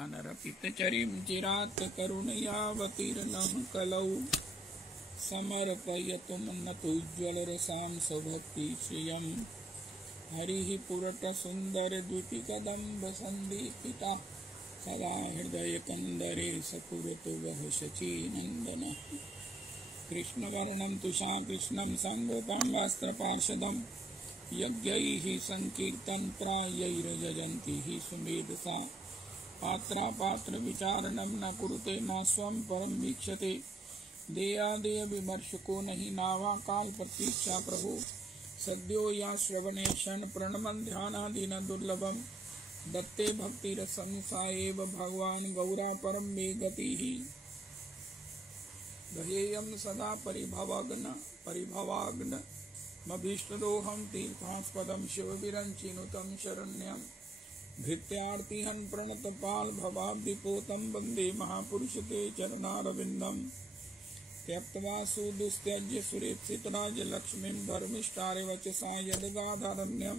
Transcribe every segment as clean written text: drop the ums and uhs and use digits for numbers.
अनरपितचरीं चिरात् करुणयावतीर्णः कलौ समर्पयतुं नतोज्ज्वलरसां स्वभक्तिश्रियं हरिः पुरटसुन्दरद्युतिकदम्बसन्दीपिता सदा हृदयकन्दरे सपुरतो वः शचीनन्दनः कृष्णवर्णं तुषा कृष्णं सङ्गतं वस्त्रपार्षदं यज्ञैः सङ्कीर्तनत्रयैर्यजन्ति हि सुमेधसा पात्रापात्रविचारणं न कुरुते न स्वं परं वीक्षते देयादेय विमर्शको नहि नावा काल प्रतीक्षा प्रभु सद्यो या श्रवणे क्षण प्रणमन ध्यानादीन दुर्लभम दत्ते भक्तिरसंसा एव भगवान गौरा परम मे गतिः दहेयं सदा परिभवाग्न मभीष्टदोहं तीर्थास्पदं शिवविरञ्चिनुतं शरण्यं भृत्यार्तिहं प्रणतपाल भवाब्धिपोतं वन्दे महापुरुषते चरणारविन्दं त्यक्त्वा सुदुस्त्यज्य सुरेप्सितराजलक्ष्मीं धर्मिष्ठारिवचसा यदगाधारण्यं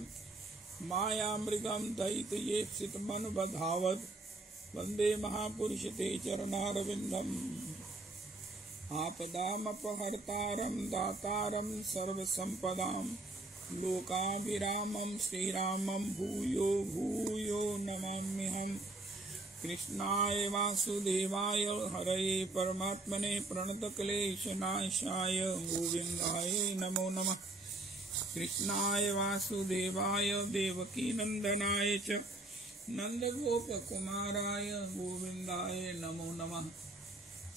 मायामृगं दयितयेप्सितमनुबधावत् वन्दे महापुरुषते चरणारविन्दम् आपदामपहर्तारं दातारं सर्वसम्पदां लोकाभिरामं श्रीरामं भूयो भूयो नमाम्यहम् कृष्णाय वासुदेवाय हरये परमात्मने प्रणतक्लेशनाशाय गोविन्दाय नमो नमः कृष्णाय वासुदेवाय देवकीनन्दनाय च नन्दगोपकुमाराय गोविन्दाय नमो नमः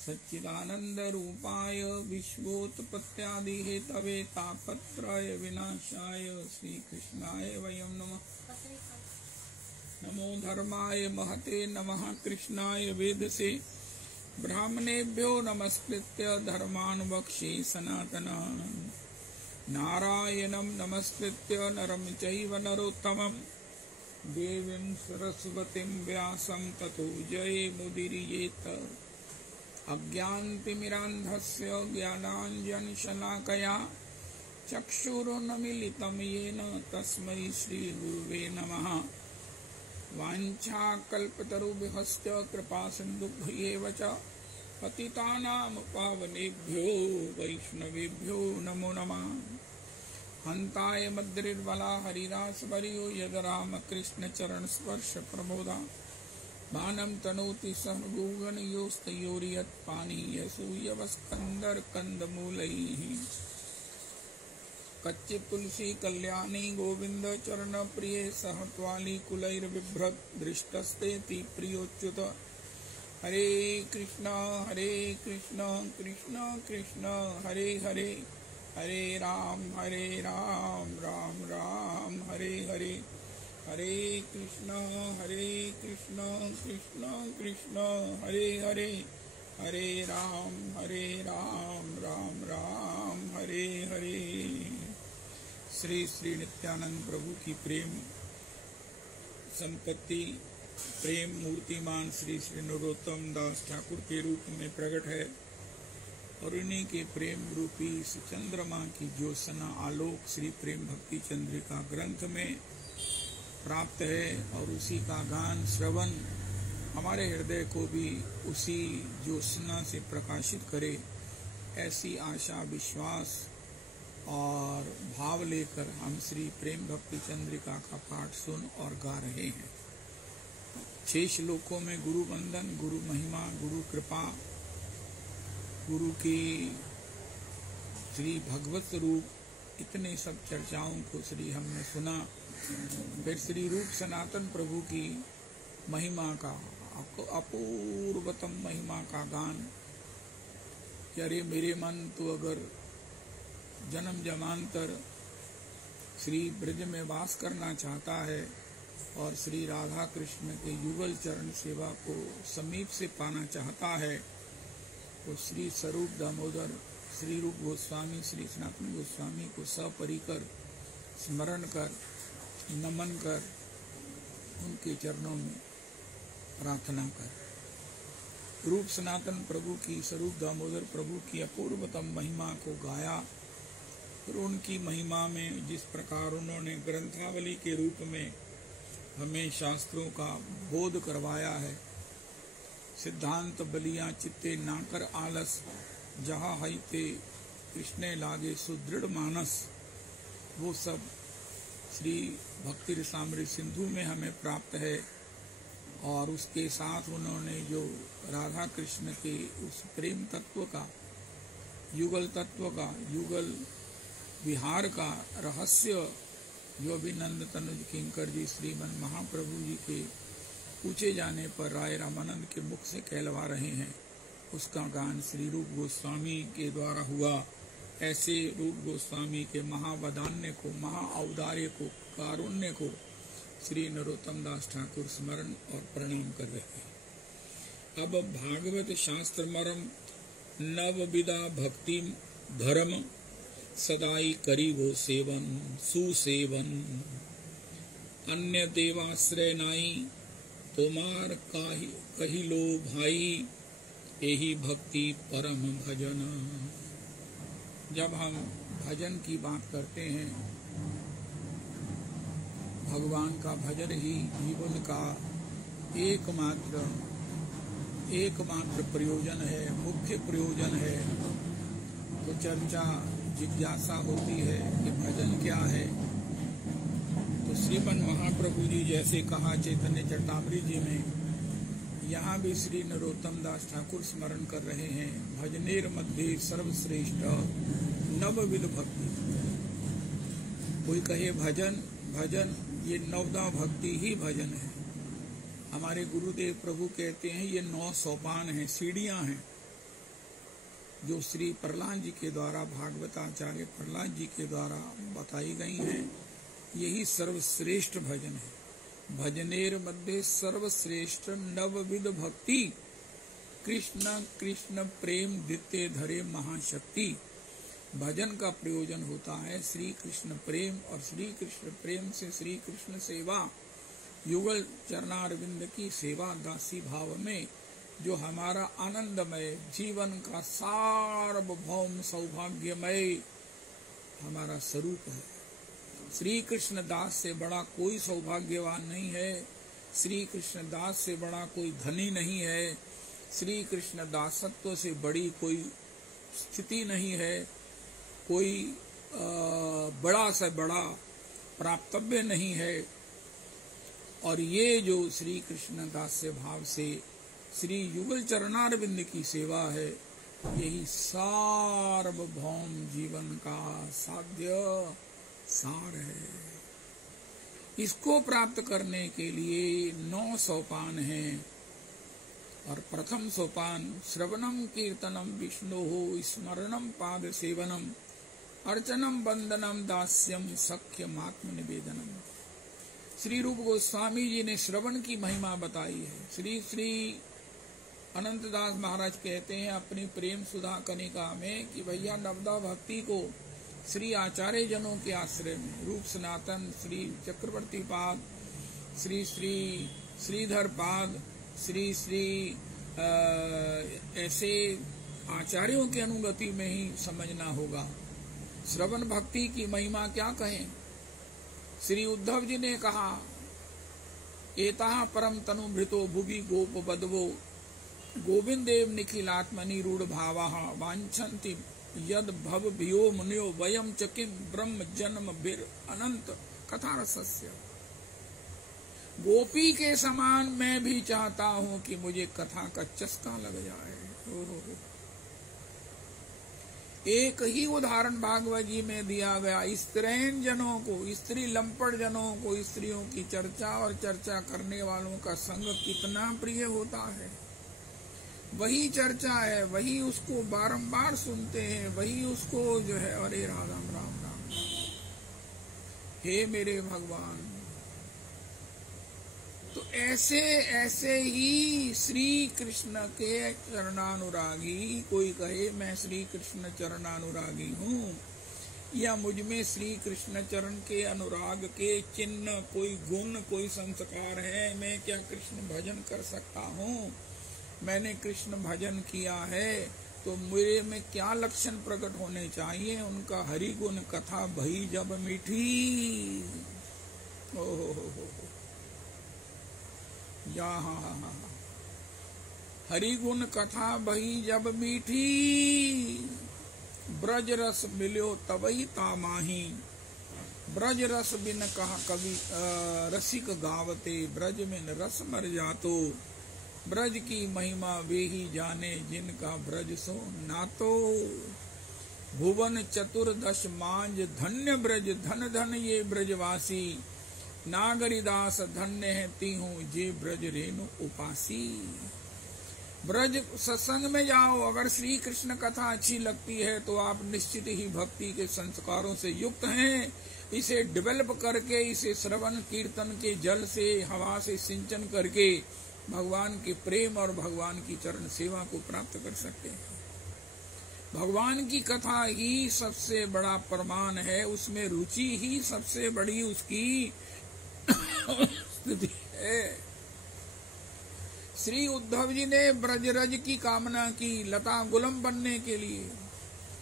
सच्चिदानंद रूपाय विश्वोत्पत्त्यादिहेतवे तापत्रय विनाशाय श्री कृष्णाय वयं नमः नमो धर्माय महते नमः कृष्णाय वेदसे ब्राह्मणेभ्यो नमस्कृत्य धर्मान् वक्ष्ये सनातनान् नारायणं नमस्कृत्य नरं चैव नरोत्तमं देवीं सरस्वतीं व्यासं ततो जयमुदीरयेत् अज्ञानतिमिरान्धस्य ज्ञानाञ्जनशलाकया चक्षुरुन्मीलितं येन तस्मै श्रीगुरुवे नमः वाञ्छाकल्पतरुभ्यश्च कृपासिन्धुभ्येव च पतितानां पावनेभ्यो वैष्णवेभ्यो नमो नमः हन्ताय मद्रिर्बला हरिरासवर्यो यद रामकृष्णचरणस्पर्श प्रमोदा मानं तनोति सह गूगनयोस्तयोर्यत्पानीयसूयवस्कन्दर्कन्दमूलैः कच्चित् तुलसी कल्याणी गोविंद चरण प्रिये सह त्वालीकुलैर्बिभ्रत् दृष्टस्तेति प्रियोच्युत हरे कृष्ण कृष्ण कृष्ण हरे हरे हरे राम राम राम हरे हरे हरे कृष्ण कृष्ण कृष्ण हरे हरे हरे राम राम राम हरे हरे। श्री श्री नित्यानंद प्रभु की प्रेम संपत्ति प्रेम मूर्तिमान श्री श्री नरोत्तम दास ठाकुर के रूप में प्रकट है और इन्हीं के प्रेम रूपी चंद्रमा की ज्योत्सना आलोक श्री प्रेम भक्ति चंद्रिका ग्रंथ में प्राप्त है और उसी का गान श्रवण हमारे हृदय को भी उसी ज्योत्सना से प्रकाशित करे, ऐसी आशा विश्वास और भाव लेकर हम श्री प्रेम भक्ति चंद्रिका का पाठ सुन और गा रहे हैं। 6 श्लोकों में गुरु वंदन, गुरु महिमा, गुरु कृपा, गुरु की श्री भगवत रूप, इतने सब चर्चाओं को श्री हमने सुना। फिर श्री रूप सनातन प्रभु की महिमा का अपूर्वतम महिमा का गान कि अरे मेरे मन तो अगर जन्म जमांतर श्री ब्रज में वास करना चाहता है और श्री राधा कृष्ण के युगल चरण सेवा को समीप से पाना चाहता है तो श्री स्वरूप दामोदर, श्री रूप गोस्वामी, श्री सनातन गोस्वामी को सपरिकर स्मरण कर नमन कर उनके चरणों में प्रार्थना कर। रूप सनातन प्रभु की, स्वरूप दामोदर प्रभु की अपूर्वतम महिमा को गाया। फिर उनकी महिमा में जिस प्रकार उन्होंने ग्रंथावली के रूप में हमें शास्त्रों का बोध करवाया है, सिद्धांत बलिया चित्ते नाकर आलस, जहाँ हईते कृष्णे लागे सुदृढ़ मानस, वो सब श्री भक्ति रसामृत सिंधु में हमें प्राप्त है। और उसके साथ उन्होंने जो राधा कृष्ण के उस प्रेम तत्व का, युगल तत्व का, युगल विहार का रहस्य जो अभिनंद तनुज किंकर जी श्रीमन महाप्रभु जी के पूछे जाने पर राय रामानंद के मुख से कहलवा रहे हैं, उसका गान श्री रूप गोस्वामी के द्वारा हुआ। ऐसे रूप गोस्वामी के महावदान्य को, महाऔदार्य को, कारुण्य को श्री नरोत्तम दास ठाकुर स्मरण और प्रणाम कर रहे हैं। अब भागवत शास्त्र मरम नवविदा भक्ति धर्म, सदाई करी वो सेवन सुसेवन, अन्य देवाश्रय नाई तोमार कही लो भाई, यही भक्ति परम भजन। जब हम भजन की बात करते हैं, भगवान का भजन ही जीवन का एकमात्र प्रयोजन है, मुख्य प्रयोजन है। तो चर्चा जिज्ञासा होती है कि भजन क्या है। तो श्रीमन महाप्रभु जी जैसे कहा चैतन्य चरतामृत जी में, यहाँ भी श्री नरोत्तम दास ठाकुर स्मरण कर रहे हैं, भजनेर मध्य सर्वश्रेष्ठ नवविध भक्ति। कोई कहे भजन, भजन ये नवदा भक्ति ही भजन है। हमारे गुरुदेव प्रभु कहते हैं ये 9 सोपान हैं, सीढ़ियां हैं, जो श्री प्रहलाद जी के द्वारा, भागवताचार्य प्रहलाद जी के द्वारा बताई गई हैं। यही सर्वश्रेष्ठ भजन है। भजनेर मध्य सर्वश्रेष्ठ नवविध भक्ति, कृष्ण कृष्ण प्रेम द्वितीय धरे महाशक्ति। भजन का प्रयोजन होता है श्री कृष्ण प्रेम, और श्री कृष्ण प्रेम से श्री कृष्ण सेवा, युगल चरणारविंद की सेवा दासी भाव में, जो हमारा आनंदमय जीवन का सार्वभौम सौभाग्यमय हमारा स्वरूप है। श्री कृष्ण दास से बड़ा कोई सौभाग्यवान नहीं है, श्री कृष्ण दास से बड़ा कोई धनी नहीं है, श्री कृष्ण दासत्व से बड़ी कोई स्थिति नहीं है, कोई बड़ा से बड़ा प्राप्तव्य नहीं है। और ये जो श्री कृष्ण दास्य भाव से श्री युगल चरणारविंद की सेवा है, यही सार्वभौम जीवन का साध्य सार है। इसको प्राप्त करने के लिए 9 सोपान हैं। और प्रथम सोपान श्रवणम कीर्तनम विष्णोः स्मरणम पाद सेवनम, अर्चनम वंदनम दास्यम सख्यम आत्म निवेदनम। श्री रूप गोस्वामी जी ने श्रवण की महिमा बताई है। श्री श्री अनंतदास महाराज कहते हैं अपनी प्रेम सुधा कनिका में कि भैया नवदा भक्ति को श्री आचार्य जनों के आश्रय में, रूप सनातन, श्री चक्रवर्ती पाद, श्री श्री श्रीधर पाद, श्री श्री ऐसे आचार्यों के अनुगति में ही समझना होगा। श्रवण भक्ति की महिमा क्या कहें। श्री उद्धव जी ने कहा, एताः परम तनुभृतो भुवि गोप बदवो, गोविंदेव निखिलात्मनि रूढ़ भावाः, वांछन्ति यद भव भियो मुनियो, वयम चकिम ब्रह्म जन्म बिर अनंत कथा रसस्य। गोपी के समान मैं भी चाहता हूं कि मुझे कथा का चस्का लग जाए। एक ही उदाहरण भागवत जी में दिया गया। स्त्रीण जनों को, स्त्री लंपट जनों को स्त्रियों की चर्चा और चर्चा करने वालों का संग कितना प्रिय होता है। वही चर्चा है, वही उसको बारंबार सुनते हैं, वही उसको जो है, अरे राम राम राम राम, हे मेरे भगवान। तो ऐसे ऐसे ही श्री कृष्ण के चरणानुरागी, कोई कहे मैं श्री कृष्ण चरणानुरागी हूँ, या मुझ में श्री कृष्ण चरण के अनुराग के चिन्ह, कोई गुण, कोई संस्कार है, मैं क्या कृष्ण भजन कर सकता हूँ। मैंने कृष्ण भजन किया है तो मेरे में क्या लक्षण प्रकट होने चाहिए। उनका हरि गुण कथा भई जब मीठी, या हरि गुण कथा बही जब मीठी, ब्रज रस मिल्यो तबही तामाही। ब्रज रस बिन कहा कवि रसिक गावते, ब्रज में रस मर जातो। ब्रज की महिमा वे ही जाने, जिनका ब्रज सो नातो। भुवन चतुर्दश मांझ धन्य ब्रज, धन धन ये ब्रजवासी। नागरिदास धन्य है तीहूं, जे ब्रज रेणु उपासी। ब्रज सत्संग में जाओ, अगर श्री कृष्ण कथा अच्छी लगती है तो आप निश्चित ही भक्ति के संस्कारों से युक्त हैं। इसे डेवलप करके, इसे श्रवण कीर्तन के जल से, हवा से सिंचन करके भगवान के प्रेम और भगवान की चरण सेवा को प्राप्त कर सकते हैं। भगवान की कथा ही सबसे बड़ा प्रमाण है, उसमें रुचि ही सबसे बड़ी उसकी स्थिति है। श्री उद्धव जी ने ब्रजरज की कामना की, लता गुलम बनने के लिए।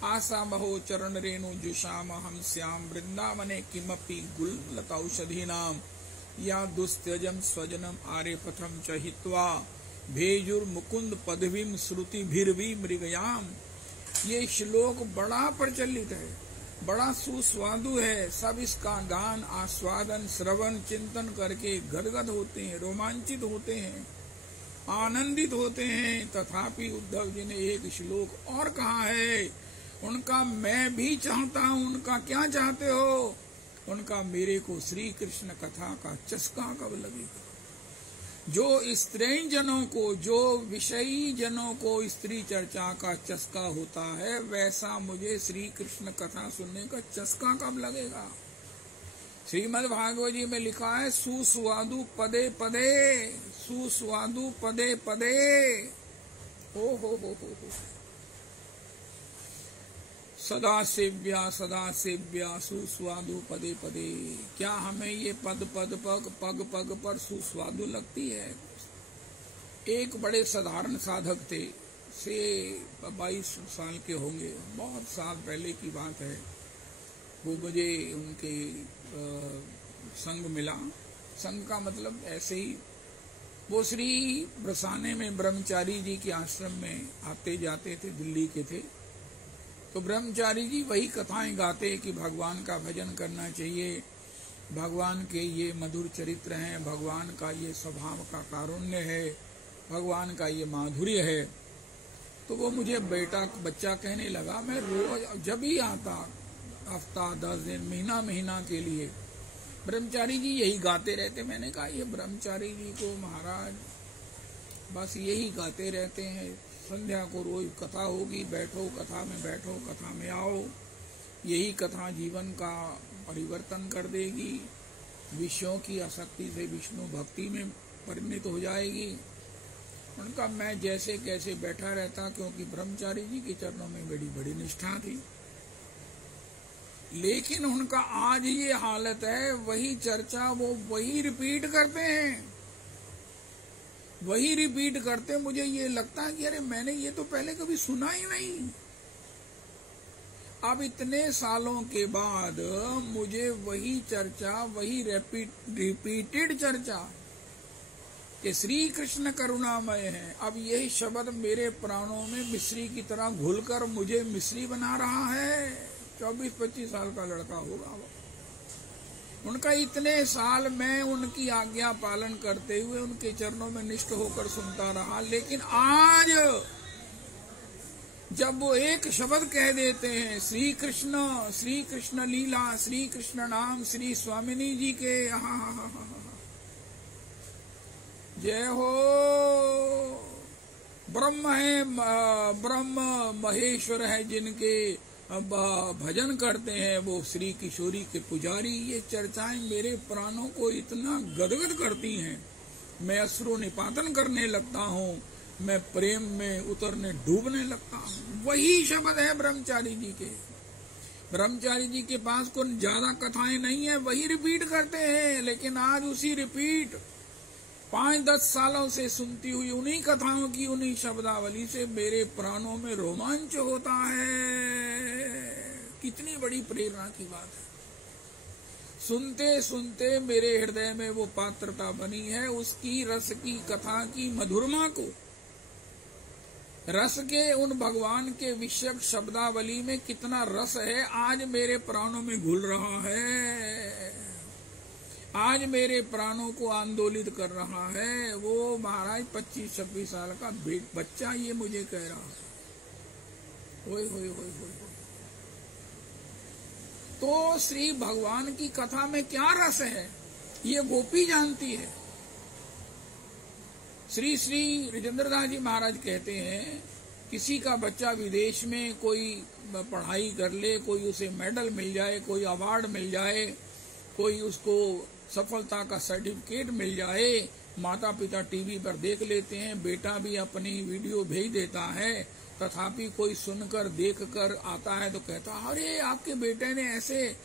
आशा महो चरण रेणु जुषाम हम श्याम, वृंदावने किमपि गुल लता औषधि नाम। या दुस्त्यजम स्वजनम आर्य पथम च हित्वा, भेजुर मुकुंद पदवीम श्रुति भीरवी मृगयाम। ये श्लोक बड़ा प्रचलित है, बड़ा सुस्वादु है। सब इसका गान, आस्वादन, श्रवण, चिंतन करके गदगद होते हैं, रोमांचित होते हैं, आनंदित होते हैं। तथापि उद्धव जी ने एक श्लोक और कहा है, उनका मैं भी चाहता हूं। उनका क्या चाहते हो? उनका मेरे को श्री कृष्ण कथा का चस्का कब लगेगा। जो स्त्री जनों को, जो विषयी जनों को स्त्री चर्चा का चस्का होता है, वैसा मुझे श्री कृष्ण कथा सुनने का चस्का कब लगेगा। श्रीमद् भागवत जी में लिखा है, सुस्वादु पदे पदे, सुस्वादु पदे पदे। हो। सदा सेव्या सुस्वादु पदे पदे। क्या हमें ये पद पद पग पग पर सुस्वादु लगती है? एक बड़े साधारण साधक थे, से 22 साल के होंगे, बहुत साल पहले की बात है। वो मुझे उनके संग मिला। संग का मतलब ऐसे ही, वो श्री बरसाने में ब्रह्मचारी जी के आश्रम में आते जाते थे, दिल्ली के थे। तो ब्रह्मचारी जी वही कथाएं गाते कि भगवान का भजन करना चाहिए, भगवान के ये मधुर चरित्र हैं, भगवान का ये स्वभाव का कारुण्य है, भगवान का ये माधुर्य है। तो वो मुझे बच्चा कहने लगा। मैं रोज जब ही आता, हफ्ता 10 दिन, महीना के लिए, ब्रह्मचारी जी यही गाते रहते। मैंने कहा ये ब्रह्मचारी जी को महाराज बस यही गाते रहते हैं। संध्या को रोज कथा होगी, बैठो कथा में, बैठो कथा में आओ। यही कथा जीवन का परिवर्तन कर देगी, विषयों की आसक्ति से विष्णु भक्ति में परिणत हो जाएगी। उनका मैं जैसे कैसे बैठा रहता, क्योंकि ब्रह्मचारी जी के चरणों में बड़ी बड़ी निष्ठा थी। लेकिन उनका आज ये हालत है, वही चर्चा वो वही रिपीट करते हैं, वही रिपीट करते। मुझे ये लगता है कि अरे मैंने ये तो पहले कभी सुना ही नहीं। अब इतने सालों के बाद मुझे वही चर्चा, वही रिपीटेड चर्चा कि श्री कृष्ण करुणामय है, अब यही शब्द मेरे प्राणों में मिश्री की तरह घुलकर मुझे मिश्री बना रहा है। 24-25 साल का लड़का होगा वो। उनका इतने साल मैं उनकी आज्ञा पालन करते हुए उनके चरणों में निष्ठ होकर सुनता रहा। लेकिन आज जब वो एक शब्द कह देते हैं, श्री कृष्ण लीला, श्री कृष्ण नाम, श्री स्वामिनी जी के जय हो, ब्रह्म है, ब्रह्म महेश्वर है, जिनके भजन करते हैं वो श्री किशोरी के पुजारी। ये चर्चाएं मेरे प्राणों को इतना गदगद करती हैं, मैं अश्रु निपातन करने लगता हूँ, मैं प्रेम में उतरने डूबने लगता हूँ। वही शब्द है ब्रह्मचारी जी के। ब्रह्मचारी जी के पास कोई ज्यादा कथाएं नहीं है, वही रिपीट करते हैं। लेकिन आज उसी रिपीट 5-10 सालों से सुनती हुई उन्हीं कथाओं की, उन्हीं शब्दावली से मेरे प्राणों में रोमांच होता है। कितनी बड़ी प्रेरणा की बात है। सुनते सुनते मेरे हृदय में वो पात्रता बनी है, उसकी रस की, कथा की मधुरमा को रस के उन भगवान के विषयक शब्दावली में कितना रस है, आज मेरे प्राणों में घुल रहा है, आज मेरे प्राणों को आंदोलित कर रहा है। वो महाराज 25-26 साल का बच्चा ये मुझे कह रहा है। होय होय होय होय। तो श्री भगवान की कथा में क्या रस है, ये गोपी जानती है। श्री श्री राजेंद्रदास जी महाराज कहते हैं, किसी का बच्चा विदेश में कोई पढ़ाई कर ले, कोई उसे मेडल मिल जाए, कोई अवार्ड मिल जाए, कोई उसको सफलता का सर्टिफिकेट मिल जाए, माता पिता टीवी पर देख लेते हैं, बेटा भी अपनी वीडियो भेज देता है, तथापि कोई सुनकर देखकर आता है तो कहता, अरे आपके बेटे ने ऐसे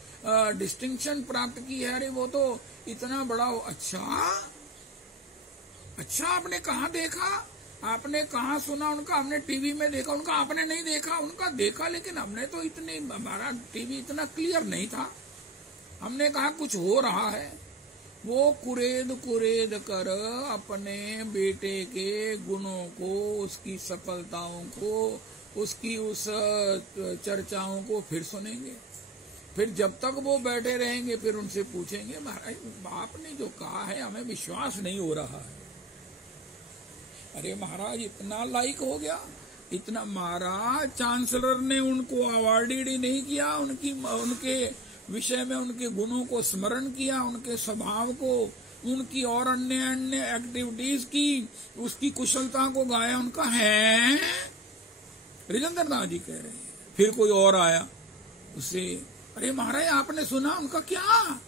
डिस्टिंक्शन प्राप्त की है, अरे वो तो इतना बड़ा हो। अच्छा आपने कहाँ देखा, आपने कहाँ सुना उनका? हमने टीवी में देखा, उनका आपने नहीं देखा। उनका देखा, लेकिन हमने तो इतने, हमारा टीवी इतना क्लियर नहीं था, हमने कहा कुछ हो रहा है। वो कुरेद कुरेद कर अपने बेटे के गुणों को, उसकी सफलताओं को, उसकी उस चर्चाओं को फिर सुनेंगे। फिर जब तक वो बैठे रहेंगे, फिर उनसे पूछेंगे, महाराज आपने जो कहा है हमें विश्वास नहीं हो रहा है। अरे महाराज इतना लाइक हो गया, इतना। महाराज चांसलर ने उनको अवार्डेड ही नहीं किया, उनके विषय में उनके गुणों को स्मरण किया, उनके स्वभाव को, उनकी और अन्य एक्टिविटीज की, उसकी कुशलता को गाया। उनका है राजेंद्रनाथ जी कह रहे हैं। फिर कोई और आया, उससे, अरे महाराज आपने सुना? उनका क्या?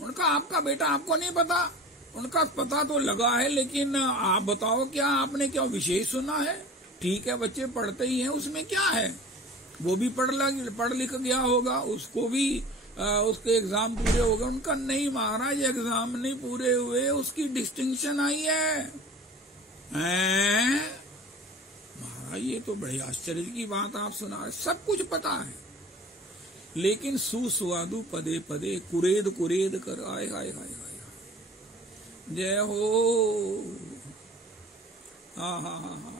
उनका आपका बेटा आपको नहीं पता? उनका पता तो लगा है, लेकिन आप बताओ क्या आपने क्या विशेष सुना है? ठीक है, बच्चे पढ़ते ही हैं, उसमें क्या है? वो भी पढ़ लिख गया होगा, उसको भी उसके एग्जाम पूरे हो गए। उनका नहीं महाराज, एग्जाम नहीं पूरे हुए, उसकी डिस्टिंक्शन आई है। महाराज ये तो बड़ी आश्चर्य की बात आप सुना है। सब कुछ पता है, लेकिन सुस्वादु पदे पदे कुरेद कुरेद कर आए हाय हाय हाय। जय हो। हाँ।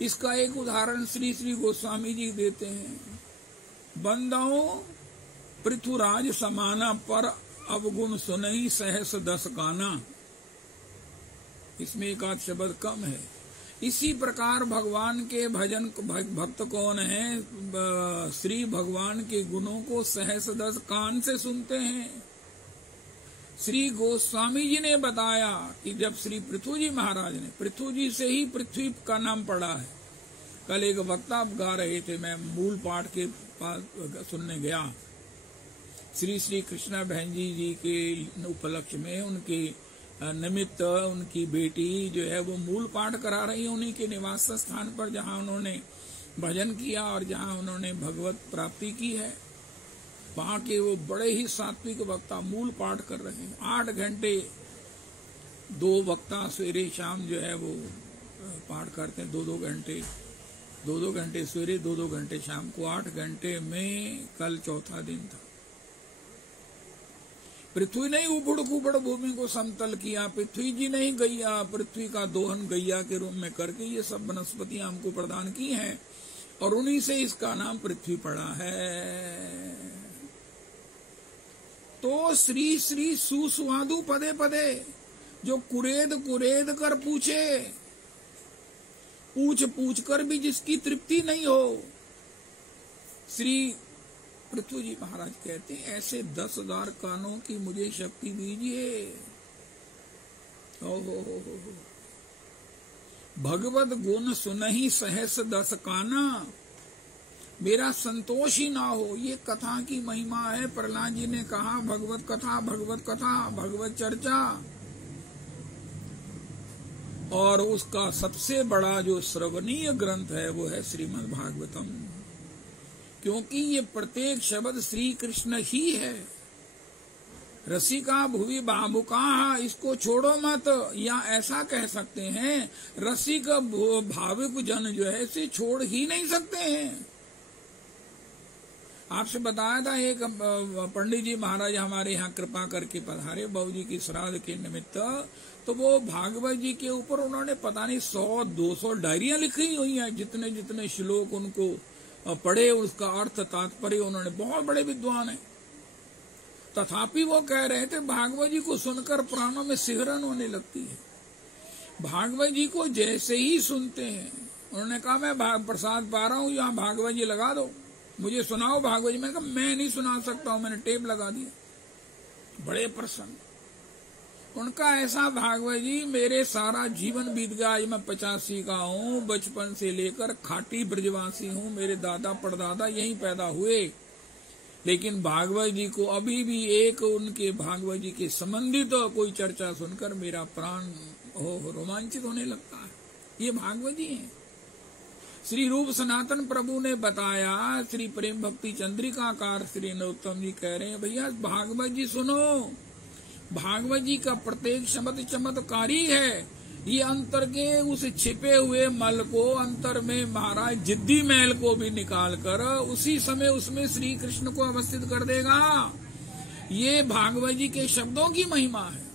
इसका एक उदाहरण श्री श्री गोस्वामी जी देते हैं। बंदाओ पृथुराज समाना, पर अवगुण सुनई सहस दस काना। इसमें एक आध शब्द कम है। इसी प्रकार भगवान के भजन भक्त कौन है? श्री भगवान के गुणों को सहस दस कान से सुनते हैं। श्री गोस्वामी जी ने बताया कि जब श्री पृथु जी महाराज ने, पृथु जी से ही पृथ्वी का नाम पड़ा है। कल एक वक्ता गा रहे थे, मैं मूल पाठ के पास सुनने गया। श्री श्री कृष्णा बहन जी के उपलक्ष्य में उनके निमित्त उनकी बेटी जो है वो मूल पाठ करा रही है, उन्हीं के निवास स्थान पर जहाँ उन्होंने भजन किया और जहाँ उन्होंने भगवत प्राप्ति की है। वहां के वो बड़े ही सात्विक वक्ता मूल पाठ कर रहे हैं। 8 घंटे 2 वक्ता सवेरे शाम जो है वो पाठ करते हैं। 2-2 घंटे, 2-2 घंटे सवेरे, 2-2 घंटे शाम को, 8 घंटे में कल चौथा दिन था। पृथ्वी ने उबड़ खुबड़ भूमि को समतल किया, पृथ्वी जी ने ही गैया, पृथ्वी का दोहन गैया के रूप में करके ये सब वनस्पतियां हमको प्रदान की हैं, और उन्हीं से इसका नाम पृथ्वी पड़ा है। तो श्री श्री सुस्वादु पदे पदे, जो कुरेद कुरेद कर पूछे, पूछ कर भी जिसकी तृप्ति नहीं हो, श्री पृथु जी महाराज कहते हैं ऐसे 10,000 कानों की मुझे शक्ति दीजिए। ओहो भगवत गुण सुनहि सहस 10 काना, मेरा संतोष ही ना हो। ये कथा की महिमा है। प्रहलाद जी ने कहा भगवत कथा, भगवत कथा, भगवत चर्चा, और उसका सबसे बड़ा जो श्रवणीय ग्रंथ है वो है श्रीमद् भागवतम, क्योंकि ये प्रत्येक शब्द श्री कृष्ण ही है। रसिका भुवि बाबुका, इसको छोड़ो मत, या ऐसा कह सकते हैं रसिक भाविक जन जो है इसे छोड़ ही नहीं सकते हैं। आपसे बताया था एक पंडित जी महाराज हमारे यहाँ कृपा करके पधारे बाबू जी की श्राद्ध के निमित्त, तो वो भागवत जी के ऊपर उन्होंने पता नहीं 100-200 डायरियां लिखी हुई हैं, जितने जितने श्लोक उनको पढ़े उसका अर्थ तात्पर्य उन्होंने, बहुत बड़े विद्वान हैं। तथापि वो कह रहे थे भागवत जी को सुनकर प्राणों में सिहरन होने लगती है। भागवत जी को जैसे ही सुनते हैं, उन्होंने कहा मैं प्रसाद पा रहा हूं, यहाँ भागवत जी लगा दो, मुझे सुनाओ भागवत जी। मैंने कहा मैं नहीं सुना सकता हूं, मैंने टेप लगा दिया। बड़े प्रसन्न, उनका ऐसा भागवत जी मेरे सारा जीवन बीत गया। आज मैं 85 का हूँ, बचपन से लेकर खाटी ब्रजवासी हूँ, मेरे दादा परदादा यहीं पैदा हुए, लेकिन भागवत जी को अभी भी एक उनके भागवत जी के संबंधित कोई चर्चा सुनकर मेरा प्राण रोमांचित होने लगता है। ये भागवत जी हैं। श्री रूप सनातन प्रभु ने बताया, श्री प्रेम भक्ति चंद्रिकाकार श्री नरोत्तम जी कह रहे हैं भैया भागवत जी सुनो, भागवत जी का प्रत्येक शब्द चमत्कारी है। ये अंतर के उस छिपे हुए मल को, अंतर में महाराज जिद्दी मैल को भी निकाल कर उसी समय उसमें श्री कृष्ण को अवस्थित कर देगा। ये भागवत जी के शब्दों की महिमा है।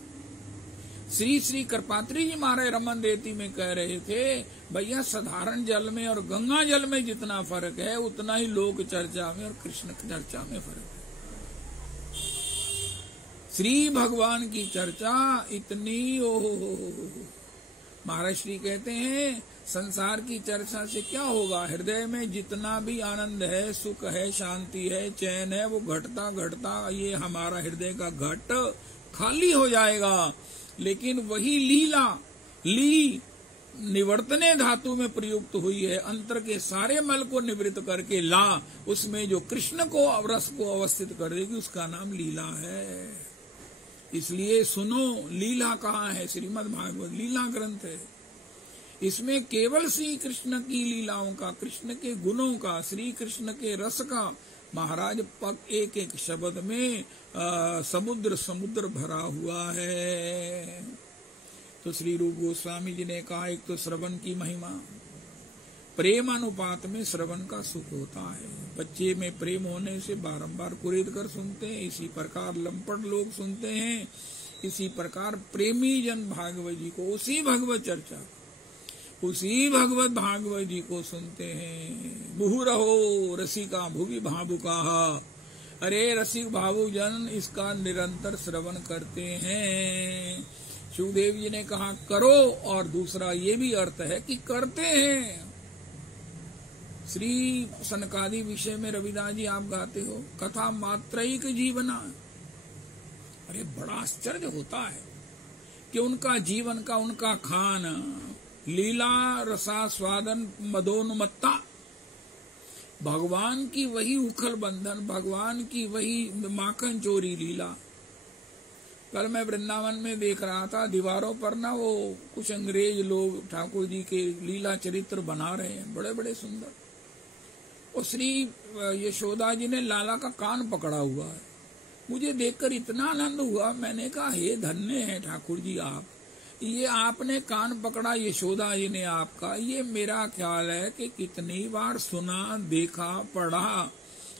श्री श्री कृपात्री जी महाराज रमन रेती में कह रहे थे भैया साधारण जल में और गंगा जल में जितना फर्क है उतना ही लोक चर्चा में और कृष्ण चर्चा में फर्क है। श्री भगवान की चर्चा इतनी महाराज श्री कहते हैं संसार की चर्चा से क्या होगा, हृदय में जितना भी आनंद है, सुख है, शांति है, चैन है, वो घटता घटता ये हमारा हृदय का घट खाली हो जाएगा। लेकिन वही लीला ली निवर्तने धातु में प्रयुक्त हुई है, अंतर के सारे मल को निवृत्त करके ला उसमें जो कृष्ण को रस को अवस्थित कर देगी उसका नाम लीला है। इसलिए सुनो, लीला कहाँ है? श्रीमद् भागवत लीला ग्रंथ है। इसमें केवल श्री कृष्ण की लीलाओं का, कृष्ण के गुणों का, श्री कृष्ण के रस का महाराज एक एक शब्द में समुद्र समुद्र भरा हुआ है। तो श्री रूप गोस्वामी जी ने कहा एक तो श्रवण की महिमा, प्रेम अनुपात में श्रवण का सुख होता है। बच्चे में प्रेम होने से बारंबार कुरेद कर सुनते हैं, इसी प्रकार लंपट लोग सुनते हैं। इसी प्रकार प्रेमी जन भागवत जी को, उसी भगवत चर्चा, उसी भगवत भागवत जी को सुनते हैं। मुहुरहो रसिका भुवि भावुका, अरे रसिक भावुक जन इसका निरंतर श्रवण करते हैं। सुखदेव जी ने कहा करो, और दूसरा ये भी अर्थ है कि करते हैं। श्री सनकादि विषय में रविदास जी आप गाते हो, कथा मात्रैक जीवना। अरे बड़ा आश्चर्य होता है कि उनका जीवन का, उनका खान लीला रसा स्वादन मदोन्मत्ता, भगवान की वही उखल बंधन, भगवान की वही माखन चोरी लीला। कल मैं वृंदावन में देख रहा था, दीवारों पर ना वो कुछ अंग्रेज लोग ठाकुर जी के लीला चरित्र बना रहे हैं, बड़े बड़े सुंदर। और श्री यशोदा जी ने लाला का कान पकड़ा हुआ है। मुझे देखकर इतना आनंद हुआ, मैंने कहा हे धन्य है ठाकुर जी आप, ये आपने कान पकड़ा यशोदा जी ने आपका। ये मेरा ख्याल है कि कितनी बार सुना, देखा, पढ़ा,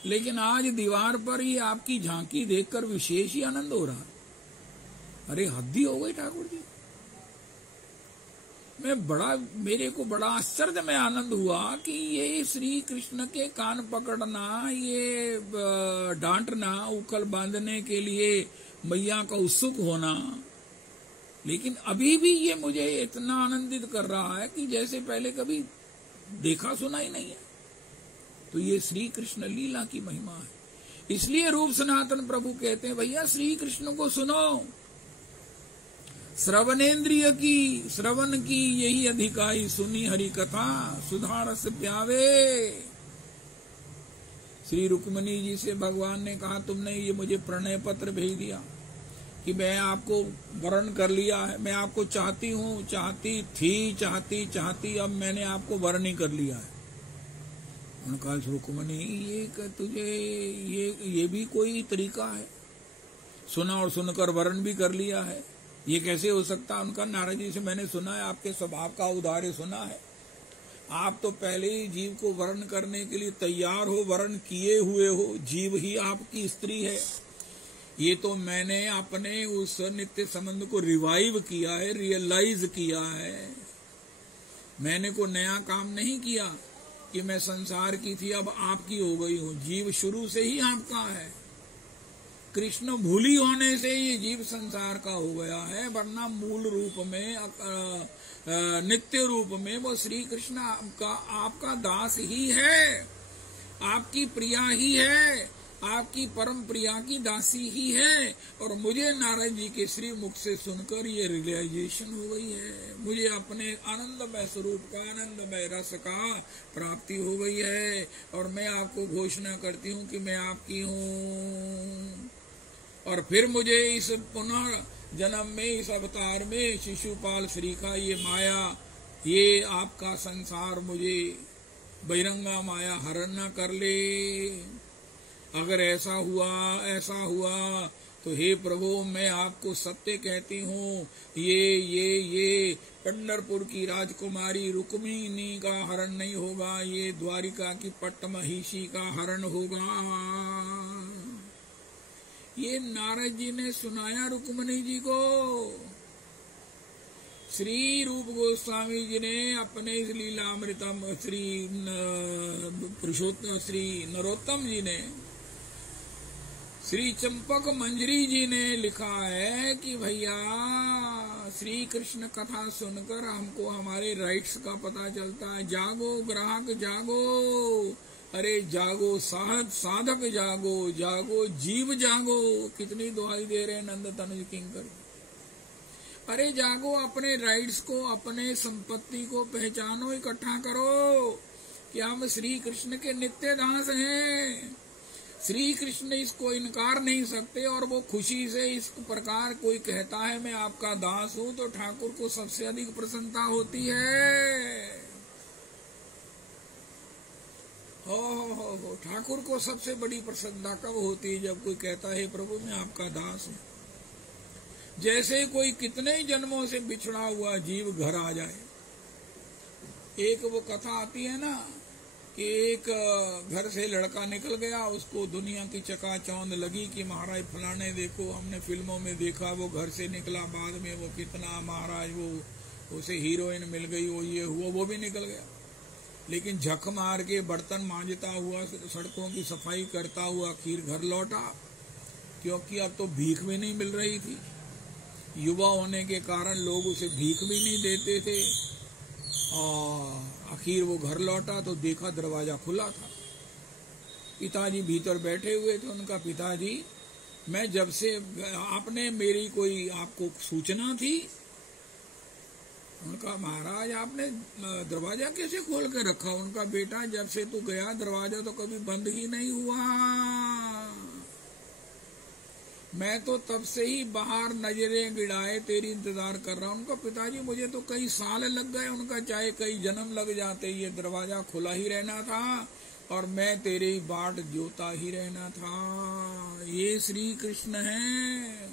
लेकिन आज दीवार पर ही आपकी झांकी देखकर विशेष ही आनंद हो रहा है। अरे हद्दी हो गई ठाकुर जी। मेरे को बड़ा आश्चर्य में आनंद हुआ कि ये श्री कृष्ण के कान पकड़ना, ये डांटना, उकल बांधने के लिए मैया का उत्सुक होना, लेकिन अभी भी ये मुझे इतना आनंदित कर रहा है कि जैसे पहले कभी देखा सुना ही नहीं है। तो ये श्री कृष्ण लीला की महिमा है। इसलिए रूप सनातन प्रभु कहते हैं भैया श्री कृष्ण को सुनो। श्रवणेन्द्रिय की, श्रवण की यही अधिकाई, सुनी हरि कथा सुधा रस प्यावे। श्री रुक्मिणी जी से भगवान ने कहा तुमने ये मुझे प्रणय पत्र भेज दिया कि मैं आपको वर्ण कर लिया है, मैं आपको चाहती हूँ, चाहती थी, चाहती अब मैंने आपको वर्ण ही कर लिया है। उन्होंने कहा रुक्मिणी ये तुझे ये भी कोई तरीका है? सुना और सुनकर वर्ण भी कर लिया है, ये कैसे हो सकता? उनका नारद जी से मैंने सुना है, आपके स्वभाव का उदाहरण सुना है, आप तो पहले ही जीव को वर्ण करने के लिए तैयार हो, वर्ण किए हुए हो, जीव ही आपकी स्त्री है। ये तो मैंने अपने उस नित्य संबंध को रिवाइव किया है, रियलाइज किया है। मैंने को नया काम नहीं किया कि मैं संसार की थी अब आपकी हो गई हूं। जीव शुरू से ही आपका है। कृष्ण भूली होने से ये जीव संसार का हो गया है, वरना मूल रूप में नित्य रूप में वो श्री कृष्ण आपका दास ही है, आपकी प्रिया ही है, आपकी परम प्रिया की दासी ही है। और मुझे नारद जी के श्री मुख से सुनकर ये रियलाइजेशन हो गई है, मुझे अपने आनंदमय स्वरूप का, आनंदमय रस का प्राप्ति हो गई है। और मैं आपको घोषणा करती हूँ कि मैं आपकी हूँ। और फिर मुझे इस पुनः जन्म में, इस अवतार में शिशुपाल श्री का ये माया, ये आपका संसार मुझे बहिरंगा माया हरण न कर ले। अगर ऐसा हुआ तो हे प्रभु, मैं आपको सत्य कहती हूँ, ये पंढरपुर की राजकुमारी रुक्मिणी का हरण नहीं होगा, ये द्वारिका की पट्टमहिषी का हरण होगा। ये नारद जी ने सुनाया रुक्मिणी जी को। श्री रूप गोस्वामी जी ने अपने इस लीलामृतम, श्री पुरुषोत्तम श्री नरोत्तम जी ने, श्री चंपक मंजरी जी ने लिखा है कि भैया श्री कृष्ण कथा सुनकर हमको हमारे राइट्स का पता चलता है। जागो ग्राहक जागो, अरे जागो साधक जागो, जागो जीव जागो। कितनी दुहाई दे रहे हैं नंद तनुज किंकर। अरे जागो, अपने राइट्स को, अपने संपत्ति को पहचानो, इकट्ठा करो कि हम श्री कृष्ण के नित्य दास हैं। श्री कृष्ण इसको इनकार नहीं सकते। और वो खुशी से इस प्रकार कोई कहता है मैं आपका दास हूं, तो ठाकुर को सबसे अधिक प्रसन्नता होती है। हो ठाकुर को सबसे बड़ी प्रसन्नता कब होती है? जब कोई कहता है प्रभु मैं आपका दास हूं। जैसे कोई कितने जन्मों से बिछड़ा हुआ जीव घर आ जाए। एक वो कथा आती है ना कि एक घर से लड़का निकल गया, उसको दुनिया की चकाचौंध लगी कि महाराज फलाने देखो, हमने फिल्मों में देखा, वो घर से निकला, बाद में वो कितना महाराज वो उसे हीरोइन मिल गई, वो ये हुआ, वो भी निकल गया। लेकिन झक मार के बर्तन मांजता हुआ, सड़कों की सफाई करता हुआ आखिर घर लौटा, क्योंकि अब तो भीख भी नहीं मिल रही थी। युवा होने के कारण लोग उसे भीख भी नहीं देते थे। और आखिर वो घर लौटा तो देखा दरवाजा खुला था। पिताजी भीतर बैठे हुए थे। उनका पिताजी, मैं जब से, आपने मेरी कोई आपको सूचना थी? उनका महाराज आपने दरवाजा कैसे खोल के रखा? उनका बेटा, जब से तू गया दरवाजा तो कभी बंद ही नहीं हुआ। मैं तो तब से ही बाहर नजरें गिड़ाए तेरी इंतजार कर रहा हूं। उनका पिताजी, मुझे तो कई साल लग गए, उनका चाहे कई जन्म लग जाते, ये दरवाजा खुला ही रहना था और मैं तेरे ही बाट जोता ही रहना था। ये श्री कृष्ण हैं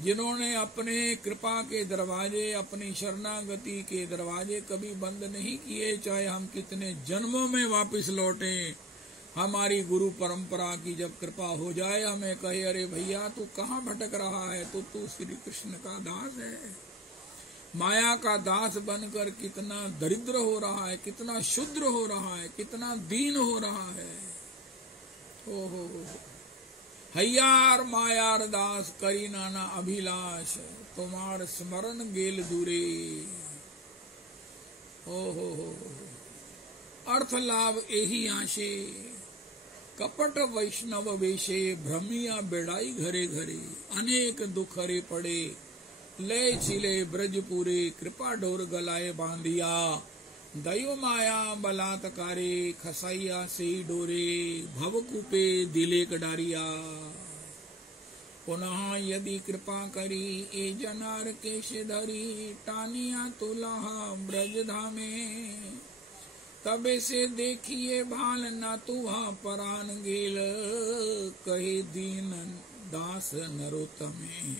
जिन्होंने अपने कृपा के दरवाजे, अपनी शरणागति के दरवाजे कभी बंद नहीं किए। चाहे हम कितने जन्मों में वापस लौटे, हमारी गुरु परंपरा की जब कृपा हो जाए, हमें कहे अरे भैया तू कहाँ भटक रहा है, तो तू श्री कृष्ण का दास है। माया का दास बनकर कितना दरिद्र हो रहा है, कितना शुद्र हो रहा है, कितना दीन हो रहा है। हो हयार मायार दास करी नाना अभिलाष, तुम्हार स्मरण गेल दूरे। हो अर्थ लाभ एही आशे, कपट वैष्णव वेशे, भ्रमिया बेड़ाई घरे घरे। अनेक दुख हरे पड़े, लय छिले ब्रजपुरे, कृपा डोर गलाए बांधिया। दैव माया बलात्कारे, खसाइया से डोरे, भवकूपे दिले कडारिया। पुनः यदि कृपा करी, ए जनार केश धरी, टानिया तुलहा ब्रज धामे। तबे से देखिए भाल ना तुहा परान गेल, कहे दीन दास नरोत्तमे।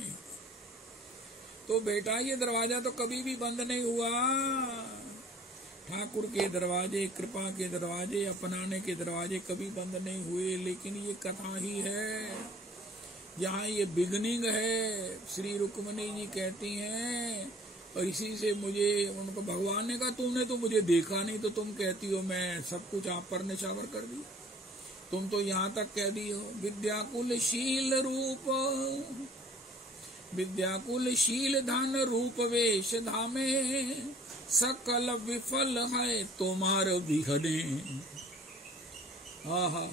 तो बेटा ये दरवाजा तो कभी भी बंद नहीं हुआ। ठाकुर के दरवाजे, कृपा के दरवाजे, अपनाने के दरवाजे कभी बंद नहीं हुए। लेकिन ये कथा ही है, जहाँ ये बिगनिंग है, श्री रुक्मणी जी कहती हैं, और इसी से मुझे उनको भगवान ने कहा तुमने तो मुझे देखा नहीं, तो तुम कहती हो मैं सब कुछ आप पर निछावर कर दी। तुम तो यहाँ तक कह दी हो विद्याकुल शील रूप, विद्याकुल शील धन रूप वेश धामे, सकल विफल है तुम्हार विघने। आहा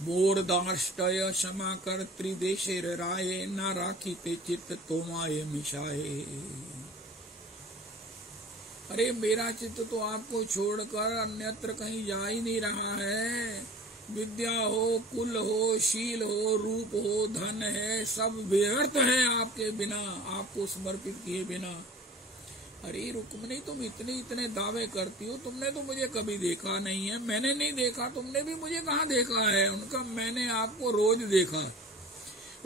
मोर दाष्टय क्षमा कर त्रिदेशेर राये, न राखी ते चित्त तोमाए मिशाए। अरे मेरा चित्त तो आपको छोड़कर अन्यत्र कहीं जा ही नहीं रहा है। विद्या हो, कुल हो, शील हो, रूप हो, धन है, सब व्यर्थ है आपके बिना, आपको समर्पित किए बिना। अरे रुक्मिणी तुम इतने इतने दावे करती हो, तुमने तो मुझे कभी देखा नहीं है। मैंने नहीं देखा, तुमने भी मुझे कहाँ देखा है। उनका मैंने आपको रोज देखा,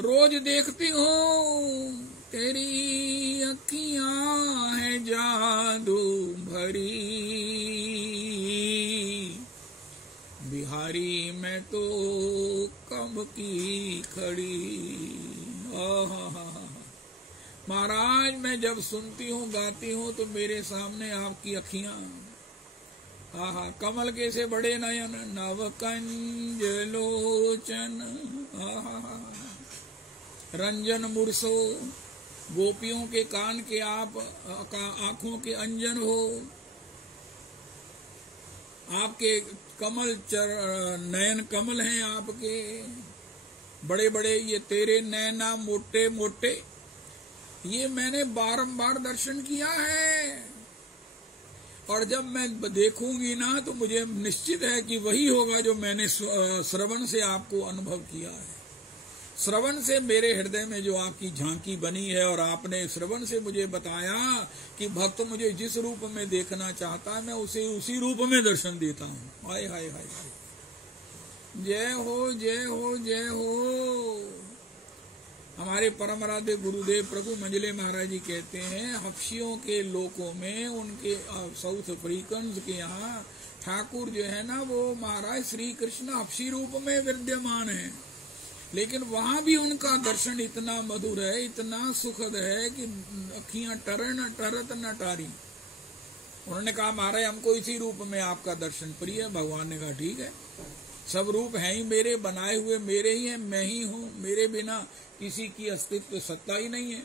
रोज देखती हूँ, तेरी अखियां है जादू भरी, बिहारी मैं तो कब की खड़ी। महाराज मैं जब सुनती हूँ गाती हूँ तो मेरे सामने आपकी अखियां, आहा कमल के से बड़े नयन, नव कंज लोचन, आहा रंजन मुरसो, गोपियों के कान के आप आंखों के अंजन हो, आपके कमल नयन कमल हैं आपके, बड़े बड़े ये तेरे नैना मोटे मोटे। ये मैंने बारंबार दर्शन किया है, और जब मैं देखूंगी ना तो मुझे निश्चित है कि वही होगा जो मैंने श्रवण से आपको अनुभव किया है। श्रवण से मेरे हृदय में जो आपकी झांकी बनी है, और आपने श्रवण से मुझे बताया कि भक्त मुझे जिस रूप में देखना चाहता है मैं उसे उसी रूप में दर्शन देता हूँ। हाय हाय हाय हाय, जय हो जय हो जय हो। हमारे परम आराध्य गुरुदेव प्रभु मंजले महाराज जी कहते हैं, हफ्सियों के लोकों में, उनके साउथ अफ्रीकन के यहाँ ठाकुर जो है ना वो महाराज श्री कृष्ण हफ्सी रूप में विद्यमान है, लेकिन वहां भी उनका दर्शन इतना मधुर है, इतना सुखद है कि अखियां टरत न टारी। उन्होंने कहा महाराज हमको इसी रूप में आपका दर्शन प्रिय। भगवान ने कहा ठीक है, सब रूप हैं ही मेरे, बनाए हुए मेरे ही हैं, मैं ही हूँ, मेरे बिना किसी की अस्तित्व सत्ता ही नहीं है।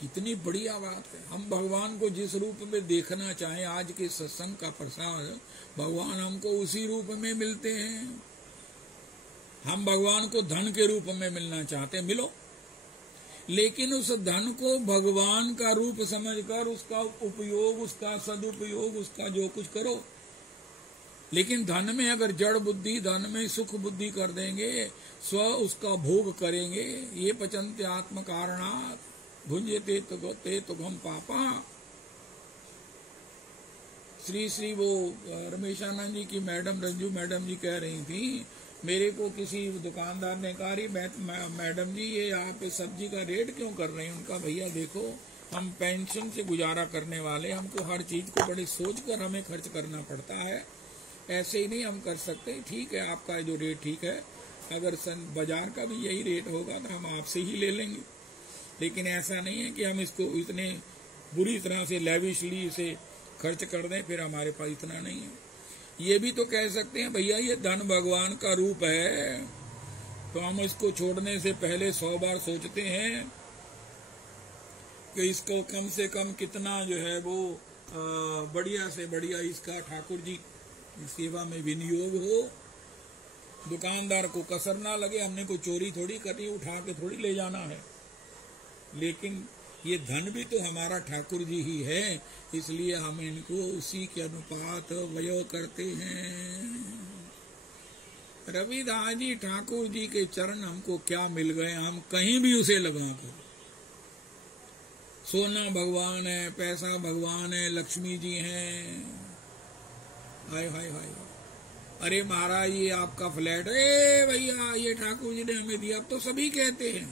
कितनी बढ़िया बात है। हम भगवान को जिस रूप में देखना चाहें, आज के सत्संग का प्रसाद, भगवान हमको उसी रूप में मिलते हैं। हम भगवान को धन के रूप में मिलना चाहते हैं, मिलो, लेकिन उस धन को भगवान का रूप समझकर उसका उपयोग, उसका सदुपयोग, उसका जो कुछ करो। लेकिन धन में अगर जड़ बुद्धि, धन में सुख बुद्धि कर देंगे, स्व उसका भोग करेंगे, ये पचन्ते आत्म कारणात् भुंजते तो गम पापा। श्री वो रमेशानंद जी की मैडम, रंजू मैडम जी कह रही थी, मेरे को किसी दुकानदार ने कहा, मैडम जी ये आप सब्जी का रेट क्यों कर रहे हैं? उनका भैया देखो हम पेंशन से गुजारा करने वाले, हमको हर चीज को बड़ी सोच कर हमें खर्च करना पड़ता है, ऐसे ही नहीं हम कर सकते। ठीक है आपका जो रेट ठीक है, अगर बाजार का भी यही रेट होगा तो हम आपसे ही ले लेंगे, लेकिन ऐसा नहीं है कि हम इसको इतने बुरी तरह से लैविशली इसे खर्च कर दें, फिर हमारे पास इतना नहीं है। ये भी तो कह सकते हैं भैया ये धन भगवान का रूप है, तो हम इसको छोड़ने से पहले 100 बार सोचते हैं कि इसको कम से कम कितना जो है वो बढ़िया से बढ़िया इसका ठाकुर जी सेवा में विनियोग हो, दुकानदार को कसर ना लगे। हमने को चोरी थोड़ी करनी, उठा के थोड़ी ले जाना है, लेकिन ये धन भी तो हमारा ठाकुर जी ही है, इसलिए हम इनको उसी के अनुपात व्यय करते हैं। रविदास जी ठाकुर जी के चरण हमको क्या मिल गए, हम कहीं भी उसे लगा कर। सोना भगवान है, पैसा भगवान है, लक्ष्मी जी हैं, हाय हाय हाय। अरे महाराज ये आपका फ्लैट है भैया, ये ठाकुर जी ने हमें दिया। अब तो सभी कहते हैं,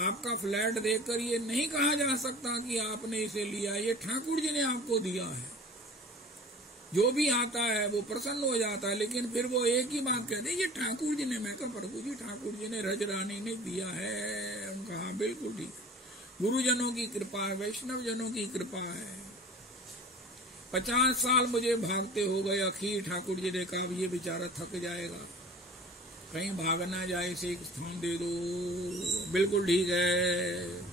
आपका फ्लैट देखकर ये नहीं कहा जा सकता कि आपने इसे लिया, ये ठाकुर जी ने आपको दिया है। जो भी आता है वो प्रसन्न हो जाता है, लेकिन फिर वो एक ही बात कहते हैं, ये ठाकुर जी ने। मैं कहा प्रभु जी ठाकुर जी ने, रजरानी ने दिया है। उनका हाँ बिल्कुल ठीक, गुरुजनों की कृपा है, वैष्णव जनों की कृपा है। 50 साल मुझे भागते हो गए, आखिर ठाकुर जी ने कहा ये बेचारा थक जाएगा, कहीं भाग ना जाए, इसे एक स्थान दे दो। बिल्कुल ठीक है।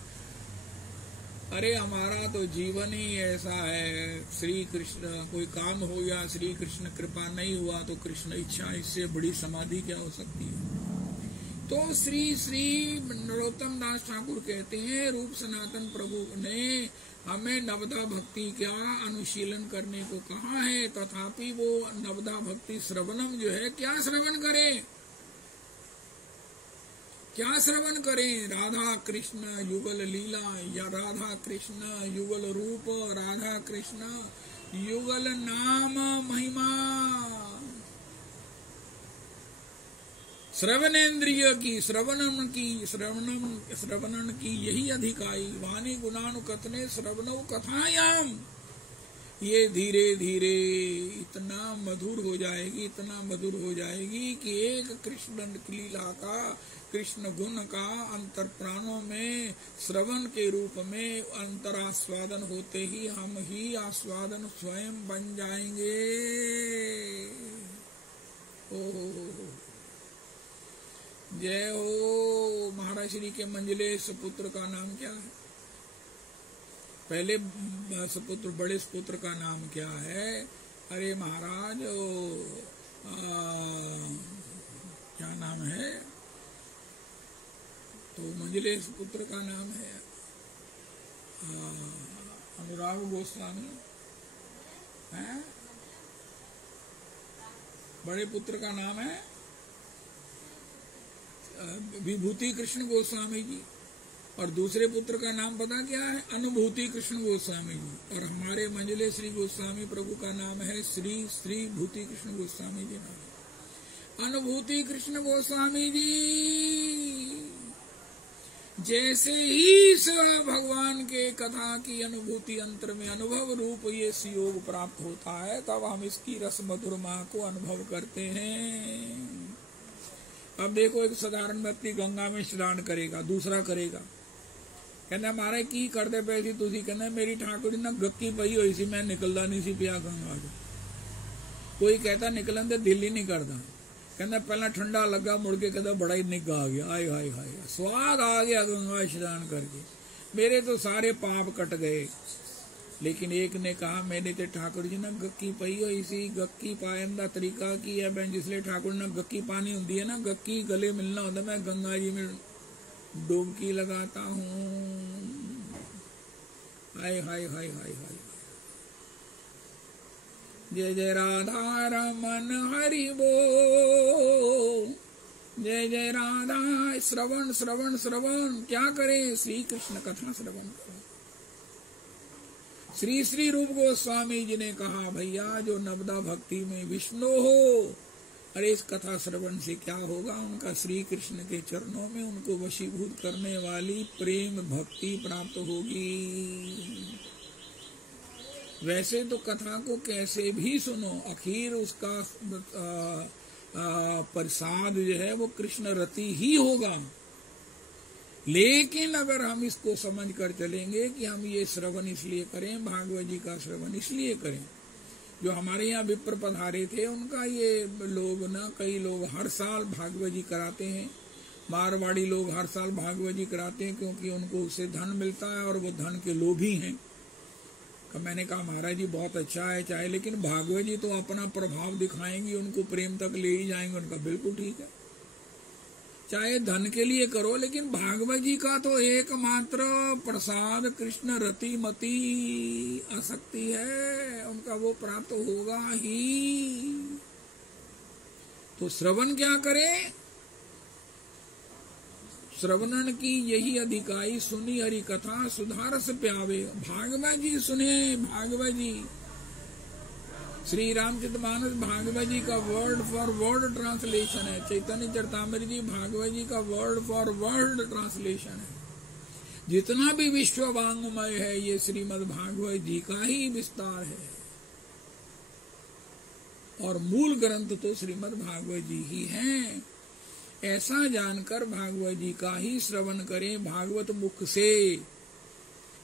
अरे हमारा तो जीवन ही ऐसा है, श्री कृष्ण कोई काम हो या श्री कृष्ण कृपा नहीं हुआ तो कृष्ण इच्छा, इससे बड़ी समाधि क्या हो सकती है। तो श्री श्री नरोत्तम दास ठाकुर कहते हैं, रूप सनातन प्रभु ने हमें नवदा भक्ति क्या अनुशीलन करने को कहा है, तथापि वो नवदा भक्ति श्रवणम जो है, क्या श्रवण करें, क्या श्रवण करें। राधा कृष्ण युगल लीला, या राधा कृष्ण युगल रूप, राधा कृष्ण युगल नाम महिमा। श्रवणेन्द्रिय की श्रवणन की यही अधिकाई, वाणी गुणानुकथने श्रवणो कथायाम। ये धीरे धीरे इतना मधुर हो जाएगी, इतना मधुर हो जाएगी कि एक कृष्ण लीला का, कृष्ण गुण का अंतर प्राणों में श्रवण के रूप में अंतरास्वादन होते ही हम ही आस्वादन स्वयं बन जाएंगे। ओहो जय हो। महाराज श्री के मंजले सुपुत्र का नाम क्या है? पहले सुपुत्र, बड़े सुपुत्र का नाम क्या है? अरे महाराज क्या नाम है? तो मंजले सुपुत्र का नाम है अनुराग गोस्वामी है। बड़े पुत्र का नाम है विभूति कृष्ण गोस्वामी जी, और दूसरे पुत्र का नाम पता क्या है? अनुभूति कृष्ण गोस्वामी जी। और हमारे मंजले श्री गोस्वामी प्रभु का नाम है श्री श्री भूति कृष्ण गोस्वामी जी नाम। अनुभूति कृष्ण गोस्वामी जी जैसे ही भगवान के कथा की अनुभूति अंतर में अनुभव रूप ये योग प्राप्त होता है, तब हम इसकी रस मधुरमा को अनुभव करते हैं। अब देखो, एक साधारण व्यक्ति गंगा में स्नान करेगा, दूसरा करेगा, कहना मारे की करते पे सी तुसी, कहना मेरी ठाकुर ना गक्की पई हुई सी, मैं निकलदा नहीं सी पिया गंगा जो। कोई कहता निकलन दे दिल ही नहीं करता, कहना पहला ठंडा लगा, मुड़ के कहता बड़ा ही निग्गा आ गया, आय हाय हाय स्वाद आ गया गंगा स्नान करके, मेरे तो सारे पाप कट गए। लेकिन एक ने कहा मैंने तो ठाकुर जी ना गक्की पई हुई सी, गक्की पायन का तरीका की है मैं, जिसलिए ठाकुर ना गक्की पानी होती है ना, गक्की गले मिलना होता, मैं गंगा जी में डुबकी लगाता हूँ। हाय हाय हाय हाय हाय। जय जय राधा रमन हरि बोल, जय जय राधा। श्रवण श्रवण श्रवण क्या करें? श्री कृष्ण कथा श्रवण करें। श्री श्री रूप गोस्वामी जी ने कहा भैया जो नवदा भक्ति में विष्णु हो, अरे इस कथा श्रवण से क्या होगा? उनका श्री कृष्ण के चरणों में उनको वशीभूत करने वाली प्रेम भक्ति प्राप्त होगी। वैसे तो कथा को कैसे भी सुनो, आखिर उसका प्रसाद जो है वो कृष्ण रति ही होगा। लेकिन अगर हम इसको समझ कर चलेंगे कि हम ये श्रवण इसलिए करें, भागवत जी का श्रवण इसलिए करें, जो हमारे यहाँ विप्र पधारे थे उनका ये लोग ना, कई लोग हर साल भागवत जी कराते हैं, मारवाड़ी लोग हर साल भागवत जी कराते हैं, क्योंकि उनको उससे धन मिलता है और वो धन के लोभी हैं। मैंने कहा महाराज जी बहुत अच्छा है चाहे, लेकिन भागवत जी तो अपना प्रभाव दिखाएंगी, उनको प्रेम तक ले ही जाएंगे। उनका बिल्कुल ठीक है, चाहे धन के लिए करो, लेकिन भागवत जी का तो एकमात्र प्रसाद कृष्ण रति मति आसक्ति है, उनका वो प्राप्त होगा ही। तो श्रवण क्या करें? श्रवणन की यही अधिकाई, सुनी हरि कथा सुधारस प्यावे। भागवत जी सुने, भागवत जी श्री रामचरितमानस भागवत जी का वर्ड फॉर वर्ड ट्रांसलेशन है। चैतन्य चरितामृत जी भागवत जी का वर्ड फॉर वर्ड ट्रांसलेशन है। जितना भी विश्व वांग्मय है ये श्रीमद् भागवत जी का ही विस्तार है। और मूल ग्रंथ तो श्रीमद् भागवत जी ही हैं। ऐसा जानकर भागवत जी का ही श्रवण करें भागवत मुख से।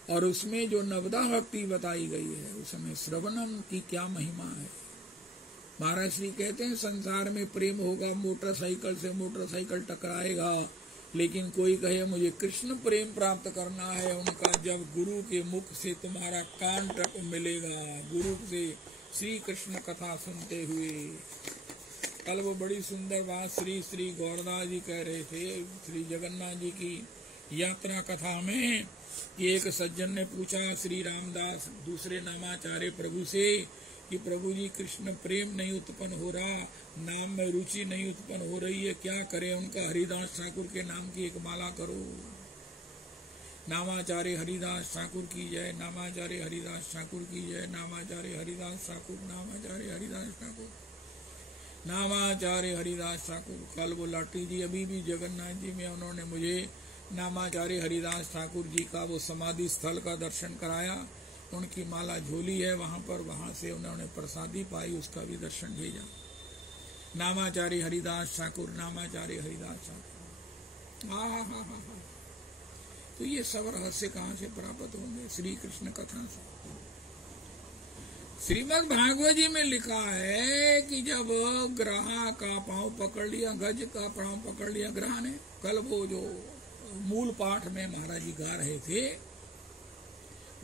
और उसमें जो नवदा भक्ति बताई गई है उसमें श्रवणम की क्या महिमा है। महाराज श्री कहते हैं संसार में प्रेम होगा, मोटरसाइकिल से मोटरसाइकिल टकराएगा, लेकिन कोई कहे मुझे कृष्ण प्रेम प्राप्त करना है, उनका जब गुरु के मुख से तुम्हारा कान तक मिलेगा, गुरु से श्री कृष्ण कथा सुनते हुए। कल वो बड़ी सुंदर बात श्री श्री गौरदास जी कह रहे थे श्री जगन्नाथ जी की यात्रा कथा में कि एक सज्जन ने पूछा श्री रामदास दूसरे नामाचार्य प्रभु से कि प्रभु जी कृष्ण प्रेम नहीं उत्पन्न हो रहा, नाम में रुचि नहीं उत्पन्न हो रही है, क्या करें? उनका हरिदास ठाकुर के नाम की एक माला करो। नामाचार्य हरिदास ठाकुर की जय, नामाचार्य हरिदास ठाकुर की जय, नामाचार्य हरिदास ठाकुर, नामाचार्य हरिदास ठाकुर, नामाचार्य हरिदास ठाकुर। कल वो लाठी जी अभी भी जगन्नाथ जी में उन्होंने मुझे नामाचार्य हरिदास ठाकुर जी का वो समाधि स्थल का दर्शन कराया। उनकी माला झोली है वहां पर, वहां से उन्होंने प्रसादी पाई, उसका भी दर्शन भेजा। नामाचार्य हरिदास ठाकुर, नामाचार्य हरिदास ठाकुर। हा। तो ये सब रहस्य कहाँ से प्राप्त होंगे? श्री कृष्ण कथा से। श्रीमद् भागवत जी में लिखा है कि जब ग्रह का पांव पकड़ लिया, गज का पांव पकड़ लिया ग्रह ने, कल वो जो मूल पाठ में महाराज जी गा रहे थे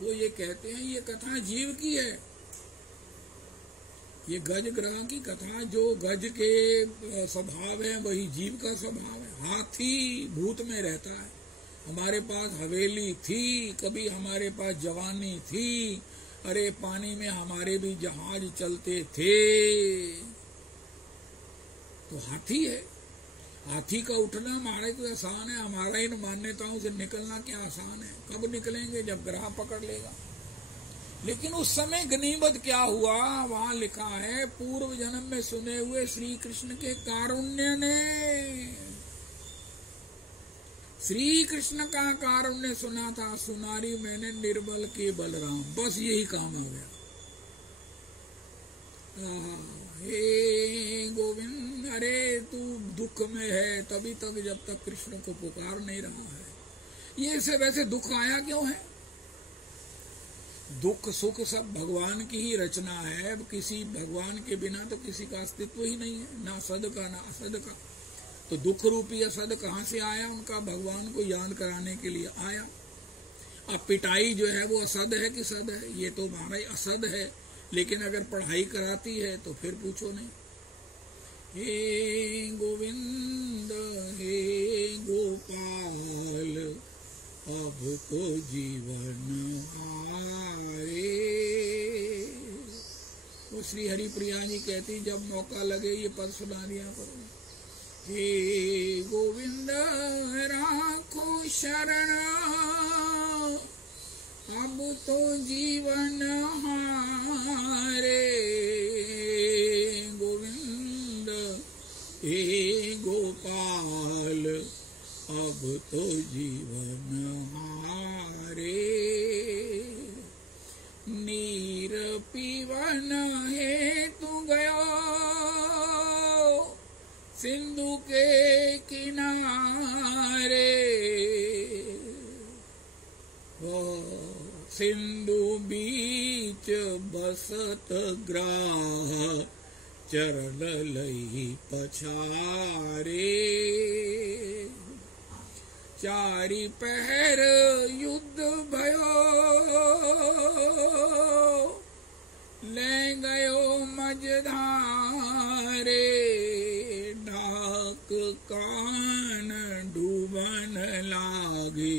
वो ये कहते हैं ये कथा जीव की है। ये गज ग्रह की कथा, जो गज के स्वभाव है वही जीव का स्वभाव है। हाथी भूत में रहता है, हमारे पास हवेली थी, कभी हमारे पास जवानी थी, अरे पानी में हमारे भी जहाज चलते थे। तो हाथी है, हाथी का उठना हमारे को आसान है, हमारा इन मान्यताओं से निकलना क्या आसान है? कब निकलेंगे? जब ग्रह पकड़ लेगा। लेकिन उस समय गनीमत क्या हुआ? वहां लिखा है पूर्व जन्म में सुने हुए श्री कृष्ण के कारुण्य ने, श्री कृष्ण का कारुण्य सुना था, सुनारी मैंने निर्बल के बलराम, बस यही काम आ गया। हे गोविंद, अरे तू दुख में है तभी तक जब तक कृष्ण को पुकार नहीं रहा है। ये से वैसे दुख आया क्यों है? दुख सुख सब भगवान की ही रचना है। अब किसी भगवान के बिना तो किसी का अस्तित्व ही नहीं है, ना सद का ना असद का। तो दुख रूपी असद कहाँ से आया? उनका भगवान को याद कराने के लिए आया। अब पिटाई जो है वो असद है कि सद है? ये तो महाराज असद है, लेकिन अगर पढ़ाई कराती है तो फिर पूछो नहीं। हे गोविंद हे गोपाल, अब तो जीवन हारे। वो श्री हरि प्रिया जी कहती जब मौका लगे ये पद सुना दिया करो। हे गोविंद राखो शरण, अब तो जीवन हारे। गोविंद हे गोपाल, अब तो जीवन हारे। नीर पीवन हेतु गयो सिंधु के किनारे। सिंधु बीच बसत ग्राह, चरण लई पछारे। चारि पहर युद्ध भयो, ले गयो मझधारे। ढाक कान डूबन लागे,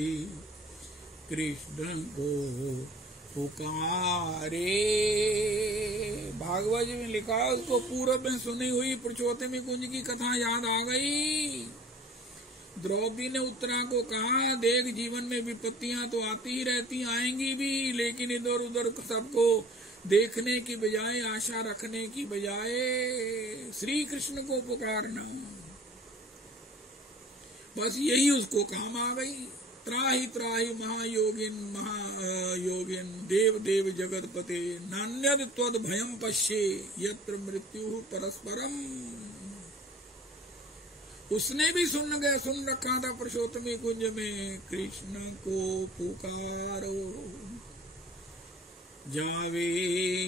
कृष्ण को पुकारे। भागवत जी में लिखा, उसको पूर्व में सुनी हुई पुरुषोत्तम कुंज की कथा याद आ गई। द्रौपदी ने उत्तरा को कहा, देख जीवन में विपत्तियां तो आती ही रहती, आएंगी भी, लेकिन इधर उधर सबको देखने की बजाय, आशा रखने की बजाय श्री कृष्ण को पुकारना, बस यही उसको काम आ गई। त्राहि त्राहि महायोगिन देव देव जगतपते नान्यद त्वद भयम पश्ये यत्र मृत्यु परस्परम। उसने भी सुन रखा था पुरुषोत्तमी कुंज में, कृष्ण को पुकारो जावे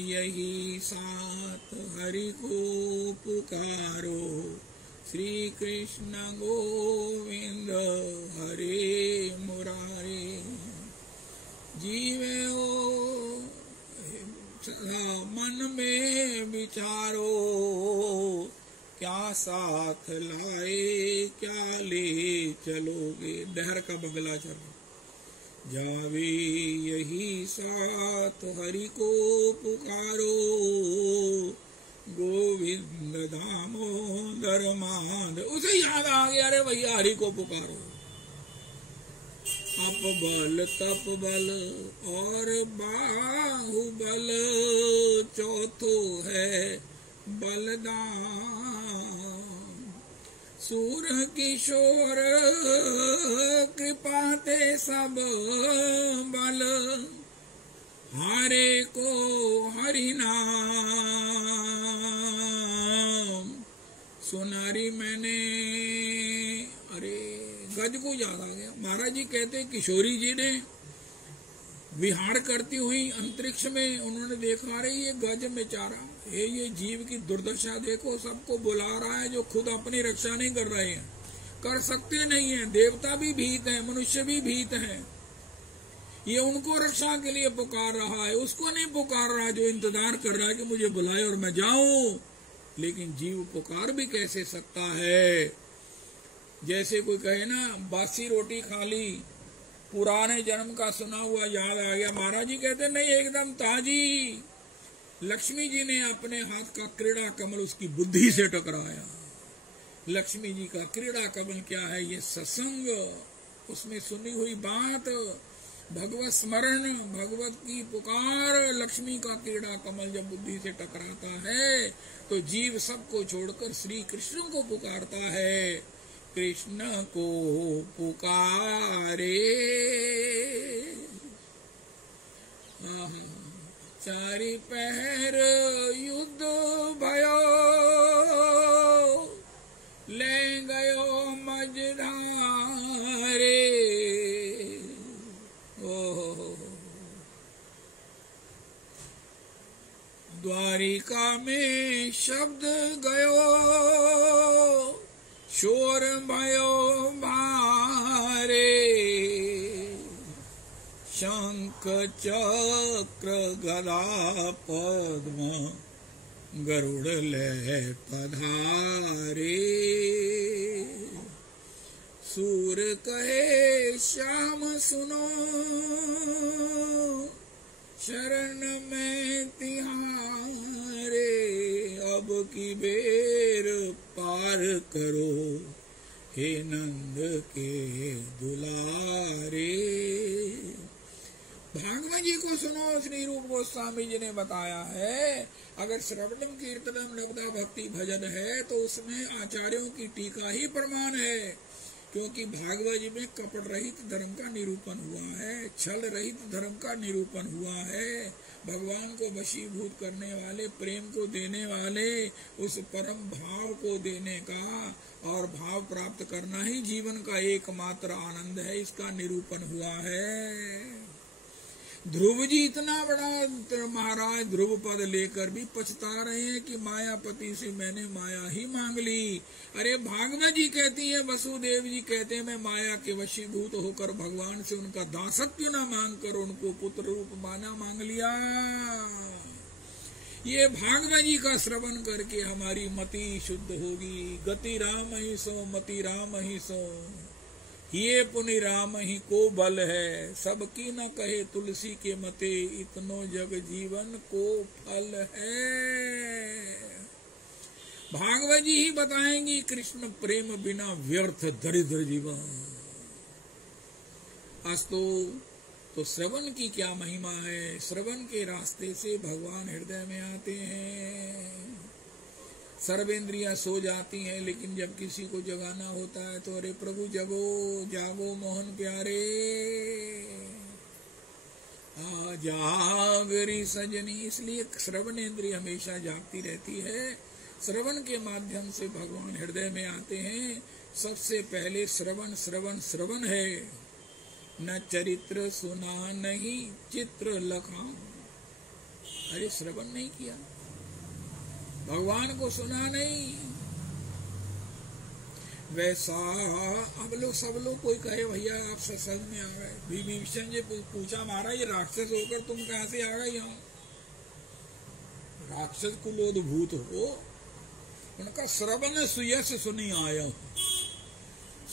यही साथ हरि को पुकारो, श्री कृष्ण गोविंद हरे मुरारे। जीवे ओ मन में विचारो, क्या साथ लाए क्या ले चलोगे। डहर का बंगला चल, जावे यही साथ हरि को पुकारो, गोविंद दामोदर माधव। उसे याद आ गया, अरे भैया हरि को पुकारो। अप बल तप बल और बाहुबल, चौथो है बलदान। सूर किशोर कृपा ते सब बल, हारे को हरि नाम। सुनारी मैंने, अरे गज को याद आ गया। महाराज जी कहते किशोरी जी ने विहार करती हुई अंतरिक्ष में उन्होंने देखा, अरे ये गज में चारा है, ये जीव की दुर्दशा देखो, सबको बुला रहा है जो खुद अपनी रक्षा नहीं कर रहे हैं, कर सकते नहीं है। देवता भी भीत हैं, मनुष्य भी भीत हैं। ये उनको रक्षा के लिए पुकार रहा है, उसको नहीं पुकार रहा जो इंतजार कर रहा है कि मुझे बुलाए और मैं जाऊं। लेकिन जीव पुकार भी कैसे सकता है। जैसे कोई कहे ना, बासी रोटी खा ली, पुराने जन्म का सुना हुआ याद आ गया। महाराज जी कहते नहीं, एकदम ताजी। लक्ष्मी जी ने अपने हाथ का क्रीड़ा कमल उसकी बुद्धि से टकराया। लक्ष्मी जी का क्रीड़ा कमल क्या है? ये सत्संग, उसमें सुनी हुई बात, भगवत स्मरण, भगवत की पुकार। लक्ष्मी का क्रीड़ा कमल जब बुद्धि से टकराता है तो जीव सबको छोड़कर श्री कृष्ण को पुकारता है। कृष्ण को पुकारे, चारि पहर युद्ध भयो, ले गयो मझधारे। द्वारिका में शब्द गयो, शोर भयो भारे। शंख चक्र गदा पद्म गरुड़ ले पधारे। सूर कहे श्याम सुनो, शरण में तिहारे। अब की बेर पार करो, हे नंद के दुलारे। भागवत जी को सुनो, श्री रूप गोस्वामी जी ने बताया है, अगर श्रवणम कीर्तनम नवदा भक्ति भजन है तो उसमें आचार्यों की टीका ही प्रमाण है। क्योंकि भागवत जी में कपट रहित धर्म का निरूपण हुआ है, छल रहित धर्म का निरूपण हुआ है। भगवान को वशीभूत करने वाले, प्रेम को देने वाले, उस परम भाव को देने का और भाव प्राप्त करना ही जीवन का एकमात्र आनंद है, इसका निरूपण हुआ है। ध्रुव जी इतना बड़ा महाराज ध्रुव पद लेकर भी पछता रहे हैं कि मायापति से मैंने माया ही मांग ली। अरे भागवत जी कहती है, वसुदेव जी कहते हैं, मैं माया के वशीभूत होकर भगवान से उनका दासत्व न मांग कर उनको पुत्र रूप मांग लिया। ये भागवत जी का श्रवण करके हमारी मति शुद्ध होगी। गति राम ही सो, मति राम ही सो, ये पुनि राम ही को बल है। सबकी न कहे तुलसी के मते, इतनो जग जीवन को फल है। भागवत जी ही बताएंगी, कृष्ण प्रेम बिना व्यर्थ दरिद्र जीवन। अस्तु, तो श्रवण की क्या महिमा है। श्रवण के रास्ते से भगवान हृदय में आते हैं। सर्वेंद्रियां सो जाती हैं, लेकिन जब किसी को जगाना होता है तो अरे प्रभु जगो जागो मोहन प्यारे, जागरी सजनी। इसलिए श्रवण इंद्रिय हमेशा जागती रहती है। श्रवण के माध्यम से भगवान हृदय में आते हैं। सबसे पहले श्रवण श्रवण श्रवण है। न चरित्र सुना नहीं चित्र लखा। अरे श्रवण नहीं किया, भगवान को सुना नहीं। वैसा अब लोग सब लोग कोई कहे भैया आप सत्संग में आ गए, विभीषण जी पूछा महाराज ये राक्षस होकर तुम कहां से आ गए यहाँ? राक्षस कुलोद्भूत हो। उनका श्रवण सुयस सुनी आया हूं,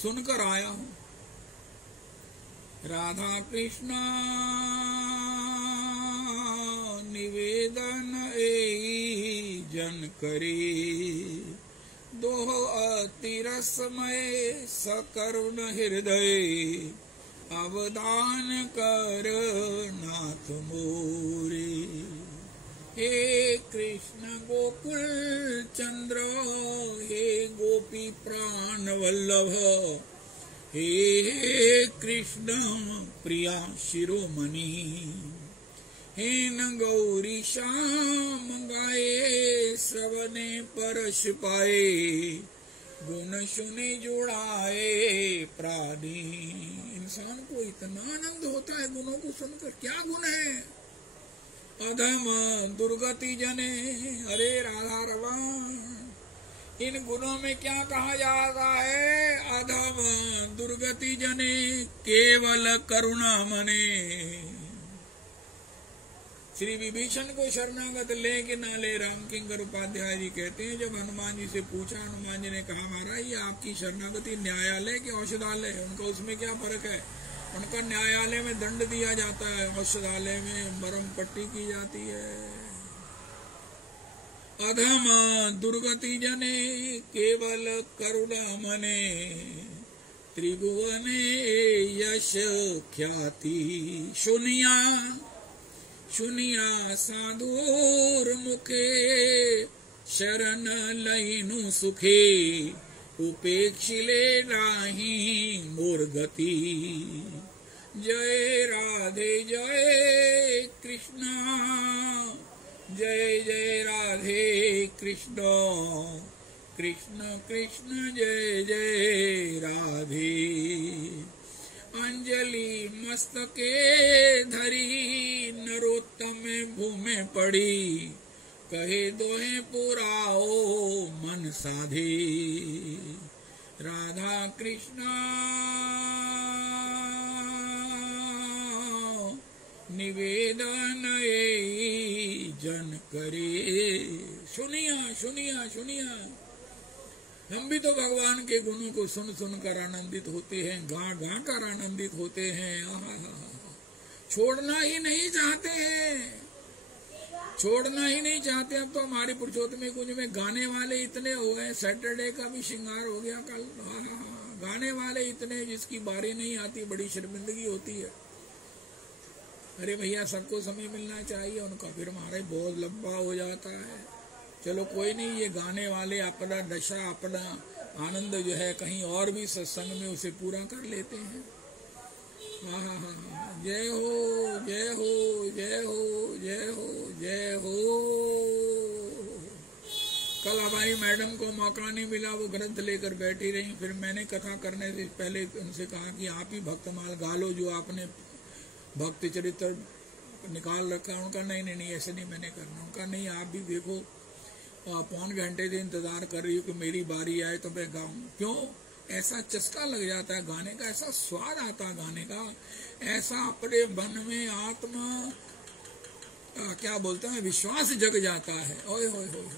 सुनकर आया हूं। राधा कृष्णा निवेदन ए जन करे, दोह अति रसमय सकरुण हृदय, अवदान कर नाथ मोरे। हे कृष्ण गोकुल चंद्र, हे गोपी प्राण वल्लभ, हे कृष्ण प्रिया शिरोमणि, हे न गौरी श्याम गाए, श्रवणे परश पाए, गुण सुने जुड़ाए प्राणी। इंसान को इतना आनंद होता है गुणों को सुनकर। क्या गुण है? अधम दुर्गति जने, अरे राधा रमण, इन गुणों में क्या कहा जाता है? अधम दुर्गति जने केवल करुणा मने। श्री विभीषण को शरणागत ले कि ना ले, राम किंकर उपाध्याय जी कहते हैं जब हनुमान जी से पूछा, हनुमान जी ने कहा महाराज ये आपकी शरणागति न्यायालय के औषधालय है, उनका उसमें क्या फर्क है? उनका न्यायालय में दंड दिया जाता है, औषधालय में मरम पट्टी की जाती है। अधम दुर्गति जने केवल करुणा मने, त्रिभुवने यश ख्याति। सुनिया सुनिया साधुर मुखे, शरण लइनु सुखे, उपेक्षिले नाही मोर गति। जय राधे जय कृष्णा, जय जय राधे कृष्ण, कृष्ण कृष्ण जय जय राधे। अंजलि मस्तके धरी, नरोत्तम भूमि पड़ी, कहे दोहे पुराओ मन साधे। राधा कृष्णा निवेदन ए जन करे। सुनिया सुनिया सुनिया। हम भी तो भगवान के गुणों को सुन सुनकर आनंदित होते हैं, गा गा कर आनंदित होते हैं। छोड़ना ही नहीं चाहते हैं, छोड़ना ही नहीं चाहते। अब तो हमारे पुरुषोत्तम कुंज में गाने वाले इतने हो गए, सैटरडे का भी श्रृंगार हो गया कल। गाने वाले इतने जिसकी बारी नहीं आती, बड़ी शर्मिंदगी होती है। अरे भैया सबको समय मिलना चाहिए, उनका फिर हमारे बहुत लंबा हो जाता है। चलो कोई नहीं, ये गाने वाले अपना नशा अपना आनंद जो है कहीं और भी सत्संग में उसे पूरा कर लेते हैं। हाँ, जय हो जय हो जय हो जय हो जय हो। कल हमारी मैडम को मौका नहीं मिला, वो ग्रंथ लेकर बैठी रही। फिर मैंने कथा करने से पहले उनसे कहा कि आप ही भक्तमाल गा लो जो आपने भक्त चरित्र निकाल रखा है। उनका नहीं नहीं नहीं ऐसे नहीं मैंने करना। उनका नहीं, आप भी देखो पौन घंटे से इंतजार कर रही हो कि मेरी बारी आए तो मैं गाऊं। क्यों? ऐसा चस्का लग जाता है गाने का, ऐसा स्वाद आता है गाने का, ऐसा अपने मन में आत्मा क्या बोलते हैं विश्वास जग जाता है। ओए होए होए।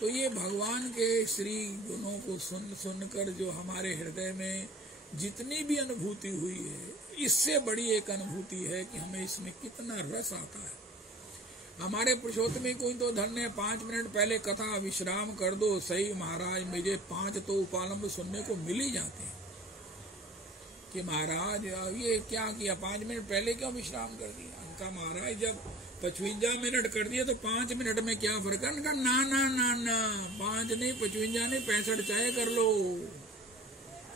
तो ये भगवान के श्री गुणों को सुन सुनकर जो हमारे हृदय में जितनी भी अनुभूति हुई है, इससे बड़ी एक अनुभूति है कि हमें इसमें कितना रस आता है। हमारे पुरुषोत्तम कोई तो धन्य 5 मिनट पहले कथा विश्राम कर दो, सही महाराज मुझे 5 तो उपालंब सुनने को मिल ही जाते हैं कि महाराज ये क्या किया, 5 मिनट पहले क्यों विश्राम कर दिया। उनका महाराज जब 55 मिनट कर दिए तो 5 मिनट में क्या फर्क है? ना ना ना ना, 5 नहीं, 55 नहीं, 65 चाहे कर लो।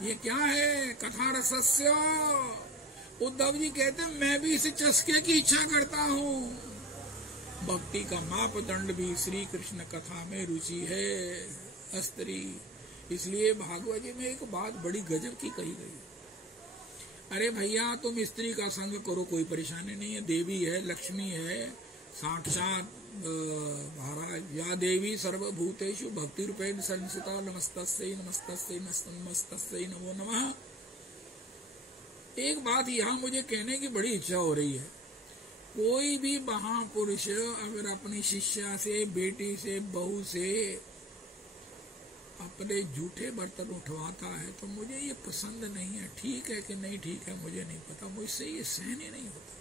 ये क्या है? कथा रसस्य। उद्धव जी कहते हैं मैं भी इसे चस्के की इच्छा करता हूँ। भक्ति का मापदंड भी श्री कृष्ण कथा में रुचि है, अस्त्री। इसलिए भागवत जी में एक बात बड़ी गजब की कही गई। अरे भैया तुम स्त्री का संग करो, कोई परेशानी नहीं है, देवी है, लक्ष्मी है, साक्षात महाराज। या देवी सर्वभूतेषु भक्ति रूपेण संस्थिता, नमस्तस्यै नमस्तस्यै नमस्तस्यै नमो नमः। एक बात यहाँ मुझे कहने की बड़ी इच्छा हो रही है, कोई भी महापुरुष अगर अपनी शिष्या से, बेटी से, बहू से अपने झूठे बर्तन उठवाता है तो मुझे ये पसंद नहीं है। ठीक है कि नहीं ठीक है मुझे नहीं पता, मुझसे ये सहन ही नहीं होता।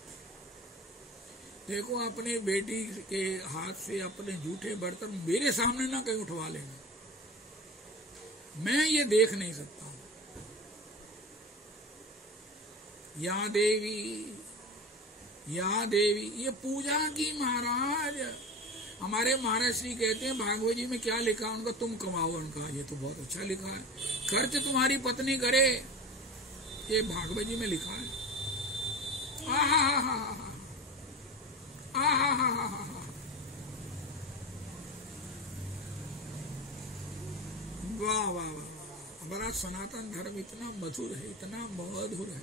देखो अपने बेटी के हाथ से अपने झूठे बर्तन मेरे सामने ना कहीं उठवा लेंगे, मैं ये देख नहीं सकता हूं। या देवी, ये पूजा की महाराज। हमारे महाराज श्री कहते हैं भागवत जी में क्या लिखा उनका, तुम कमाओ उनका, ये तो बहुत अच्छा लिखा है। खर्च तुम्हारी पत्नी करे, ये भागवत जी में लिखा है। वाह वाह वाह, हमारा सनातन धर्म इतना मधुर है, इतना मधुर है।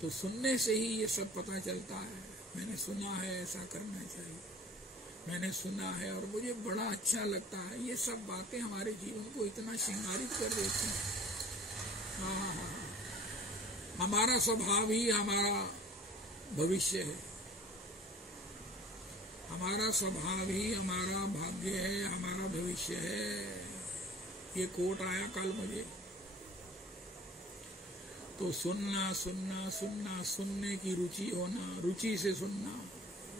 तो सुनने से ही ये सब पता चलता है। मैंने सुना है ऐसा करना चाहिए, मैंने सुना है और मुझे बड़ा अच्छा लगता है। ये सब बातें हमारे जीवन को इतना श्रृंगारित कर देती हैं। हमारा स्वभाव ही हमारा भविष्य है, हमारा स्वभाव ही हमारा भाग्य है, हमारा भविष्य है। ये कोट आया कल मुझे। तो सुनना सुनना सुनना, सुनने की रुचि होना, रुचि से सुनना।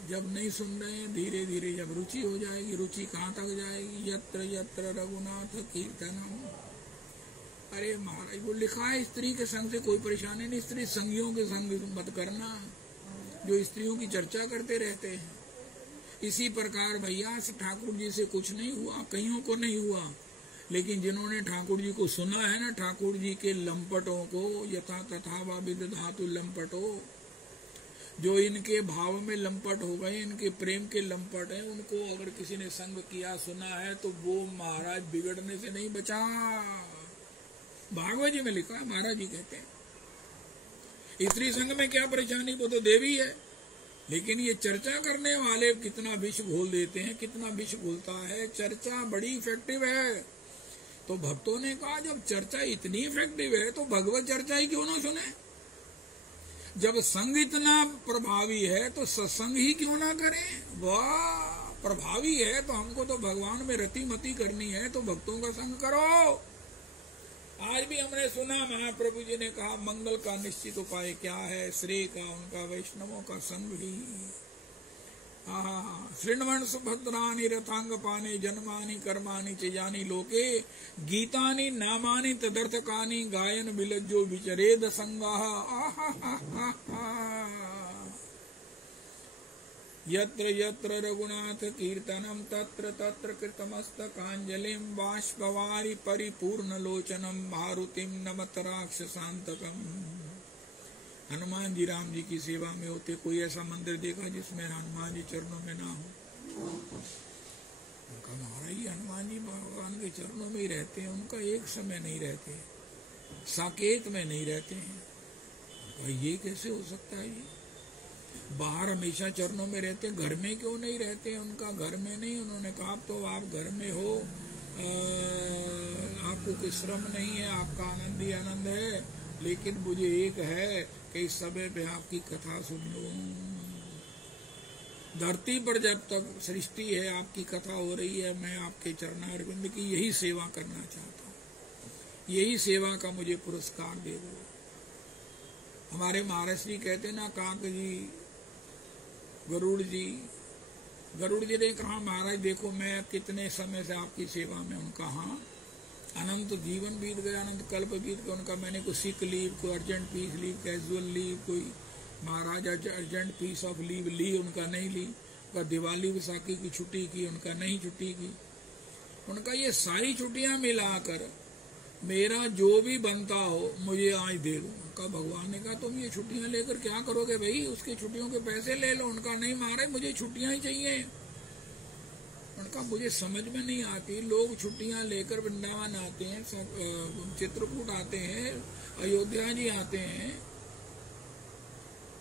जब नहीं सुन रहे हैं, धीरे धीरे जब रुचि हो जाएगी, रुचि कहाँ तक जाएगी? यत्र यत्र रघुनाथ कीर्तनम। अरे महाराज वो लिखा है स्त्री के संग से कोई परेशानी नहीं, स्त्री संगियों के संग मत करना जो स्त्रियों की चर्चा करते रहते हैं। इसी प्रकार भैया ठाकुर जी से कुछ नहीं हुआ, कईयों को नहीं हुआ, लेकिन जिन्होंने ठाकुर जी को सुना है ना, ठाकुर जी के लंपटों को, यथा तथा वा विदधातु लंपटो, जो इनके भाव में लंपट हो गए, इनके प्रेम के लंपट हैं, उनको अगर किसी ने संग किया, सुना है, तो वो महाराज बिगड़ने से नहीं बचा। भागवत जी में लिखा है, महाराज जी कहते हैं स्त्री संग में क्या परेशानी, वो तो देवी है। लेकिन ये चर्चा करने वाले कितना विष घोल देते हैं, कितना विष घोलता है। चर्चा बड़ी इफेक्टिव है। तो भक्तों ने कहा जब चर्चा इतनी इफेक्टिव है तो भगवत चर्चा ही क्यों ना सुने। जब संग इतना प्रभावी है तो सत्संग ही क्यों ना करें। वाह, प्रभावी है तो हमको तो भगवान में रति मति करनी है, तो भक्तों का संग करो। आज भी हमने सुना महाप्रभु जी ने कहा मंगल का निश्चित उपाय क्या है, श्रेय का उनका वैष्णवों का संग ही। शृण्वन् सुभद्रानि रथांग पाने जन्मानि कर्माणि च यानि लोके गीतानि नामानि तदर्थकानि गायन विलज्जो विचरेद संगाः। यत्र यत्र रघुनाथ कीर्तनम तत्र तत्र कृतमस्तकांजलिं बाष्पवारि परिपूर्ण लोचनम मारुतिम नमत राक्षसांतकम। हनुमान जी राम जी की सेवा में होते, कोई ऐसा मंदिर देखा जिसमें हनुमान जी चरणों में ना हो। उनका महाराज ही हनुमान जी भगवान के चरणों में ही रहते हैं, उनका एक समय नहीं रहते, साकेत में नहीं रहते हैं। ये कैसे हो सकता है? ये बाहर हमेशा चरणों में रहते, घर में क्यों नहीं रहते? उनका घर में नहीं, उन्होंने कहा तो आप घर में हो, आपको कोई श्रम नहीं है, आपका आनंद ही आनंद है, लेकिन मुझे एक है कि इस समय पे आपकी कथा सुन लो। धरती पर जब तक सृष्टि है आपकी कथा हो रही है, मैं आपके चरणारविंद की यही सेवा करना चाहता हूँ, यही सेवा का मुझे पुरस्कार दे दो। हमारे महाराज श्री कहते ना, काक जी गरुड़ जी ने कहा महाराज देखो मैं कितने समय से आपकी सेवा में। उनका हाँ, अनंत जीवन बीत गया, अनंत कल्प बीत गया। उनका मैंने कोई सिक लीव, कोई urgent piece leave, casual leave, कोई महाराजा अर्जेंट पीस ऑफ लीव ली, उनका नहीं ली। उनका दिवाली विसाखी की छुट्टी की, उनका नहीं छुट्टी की। उनका ये सारी छुट्टियां मिलाकर मेरा जो भी बनता हो मुझे आज दे दो। उनका भगवान ने कहा तुम ये छुट्टियां लेकर क्या करोगे भाई, उसकी छुट्टियों के पैसे ले लो। उनका नहीं महाराज, मुझे छुट्टियां ही चाहिए। उनका मुझे समझ में नहीं आती, लोग छुट्टियां लेकर वृंदावन आते हैं, चित्रकूट आते हैं, अयोध्या जी आते हैं,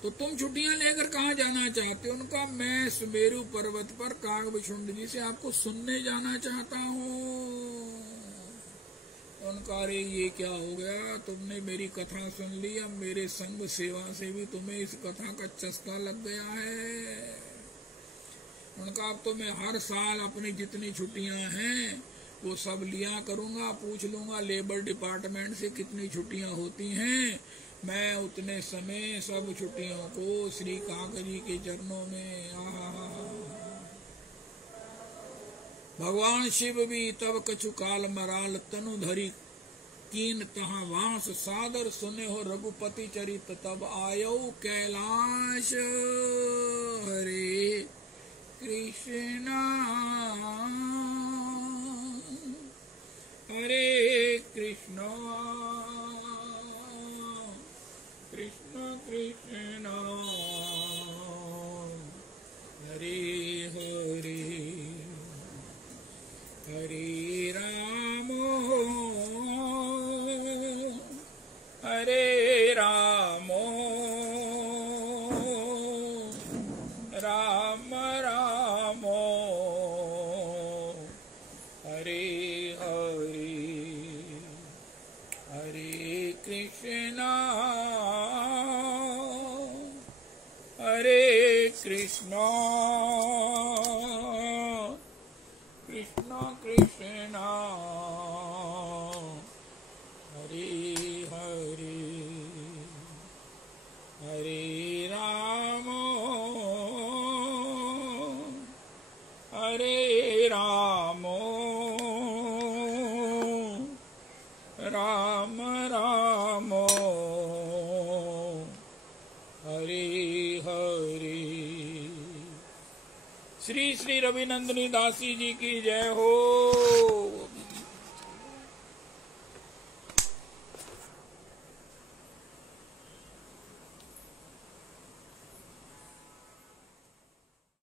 तो तुम छुट्टियां लेकर कहाँ जाना चाहते हो? उनका मैं सुमेरु पर्वत पर कागभीषुंड जी से आपको सुनने जाना चाहता हूँ। उनका अरे ये क्या हो गया, तुमने मेरी कथा सुन ली, अब मेरे संग सेवा से भी तुम्हें इस कथा का चस्का लग गया है। उनका अब तो मैं हर साल अपनी जितनी छुट्टियां हैं वो सब लिया करूंगा, पूछ लूंगा लेबर डिपार्टमेंट से कितनी छुट्टियां होती हैं, मैं उतने समय सब छुट्टियों को श्री काक जी के चरणों में भगवान शिव भी तब कछु काल मराल तनु धरी कीन तहाँ वास सादर सुने हो रघुपति चरित तब आयो कैलाश। हरे कृष्णा हरे कृष्णा कृष्ण कृष्ण हरे हरे हरे राम राम राम हरे हरे हरे कृष्णा कृष्ण कृष्ण हरे हरे हरे राम राम राम हरे हरे। श्री श्री रविनंदिनी दासी जी की जय हो।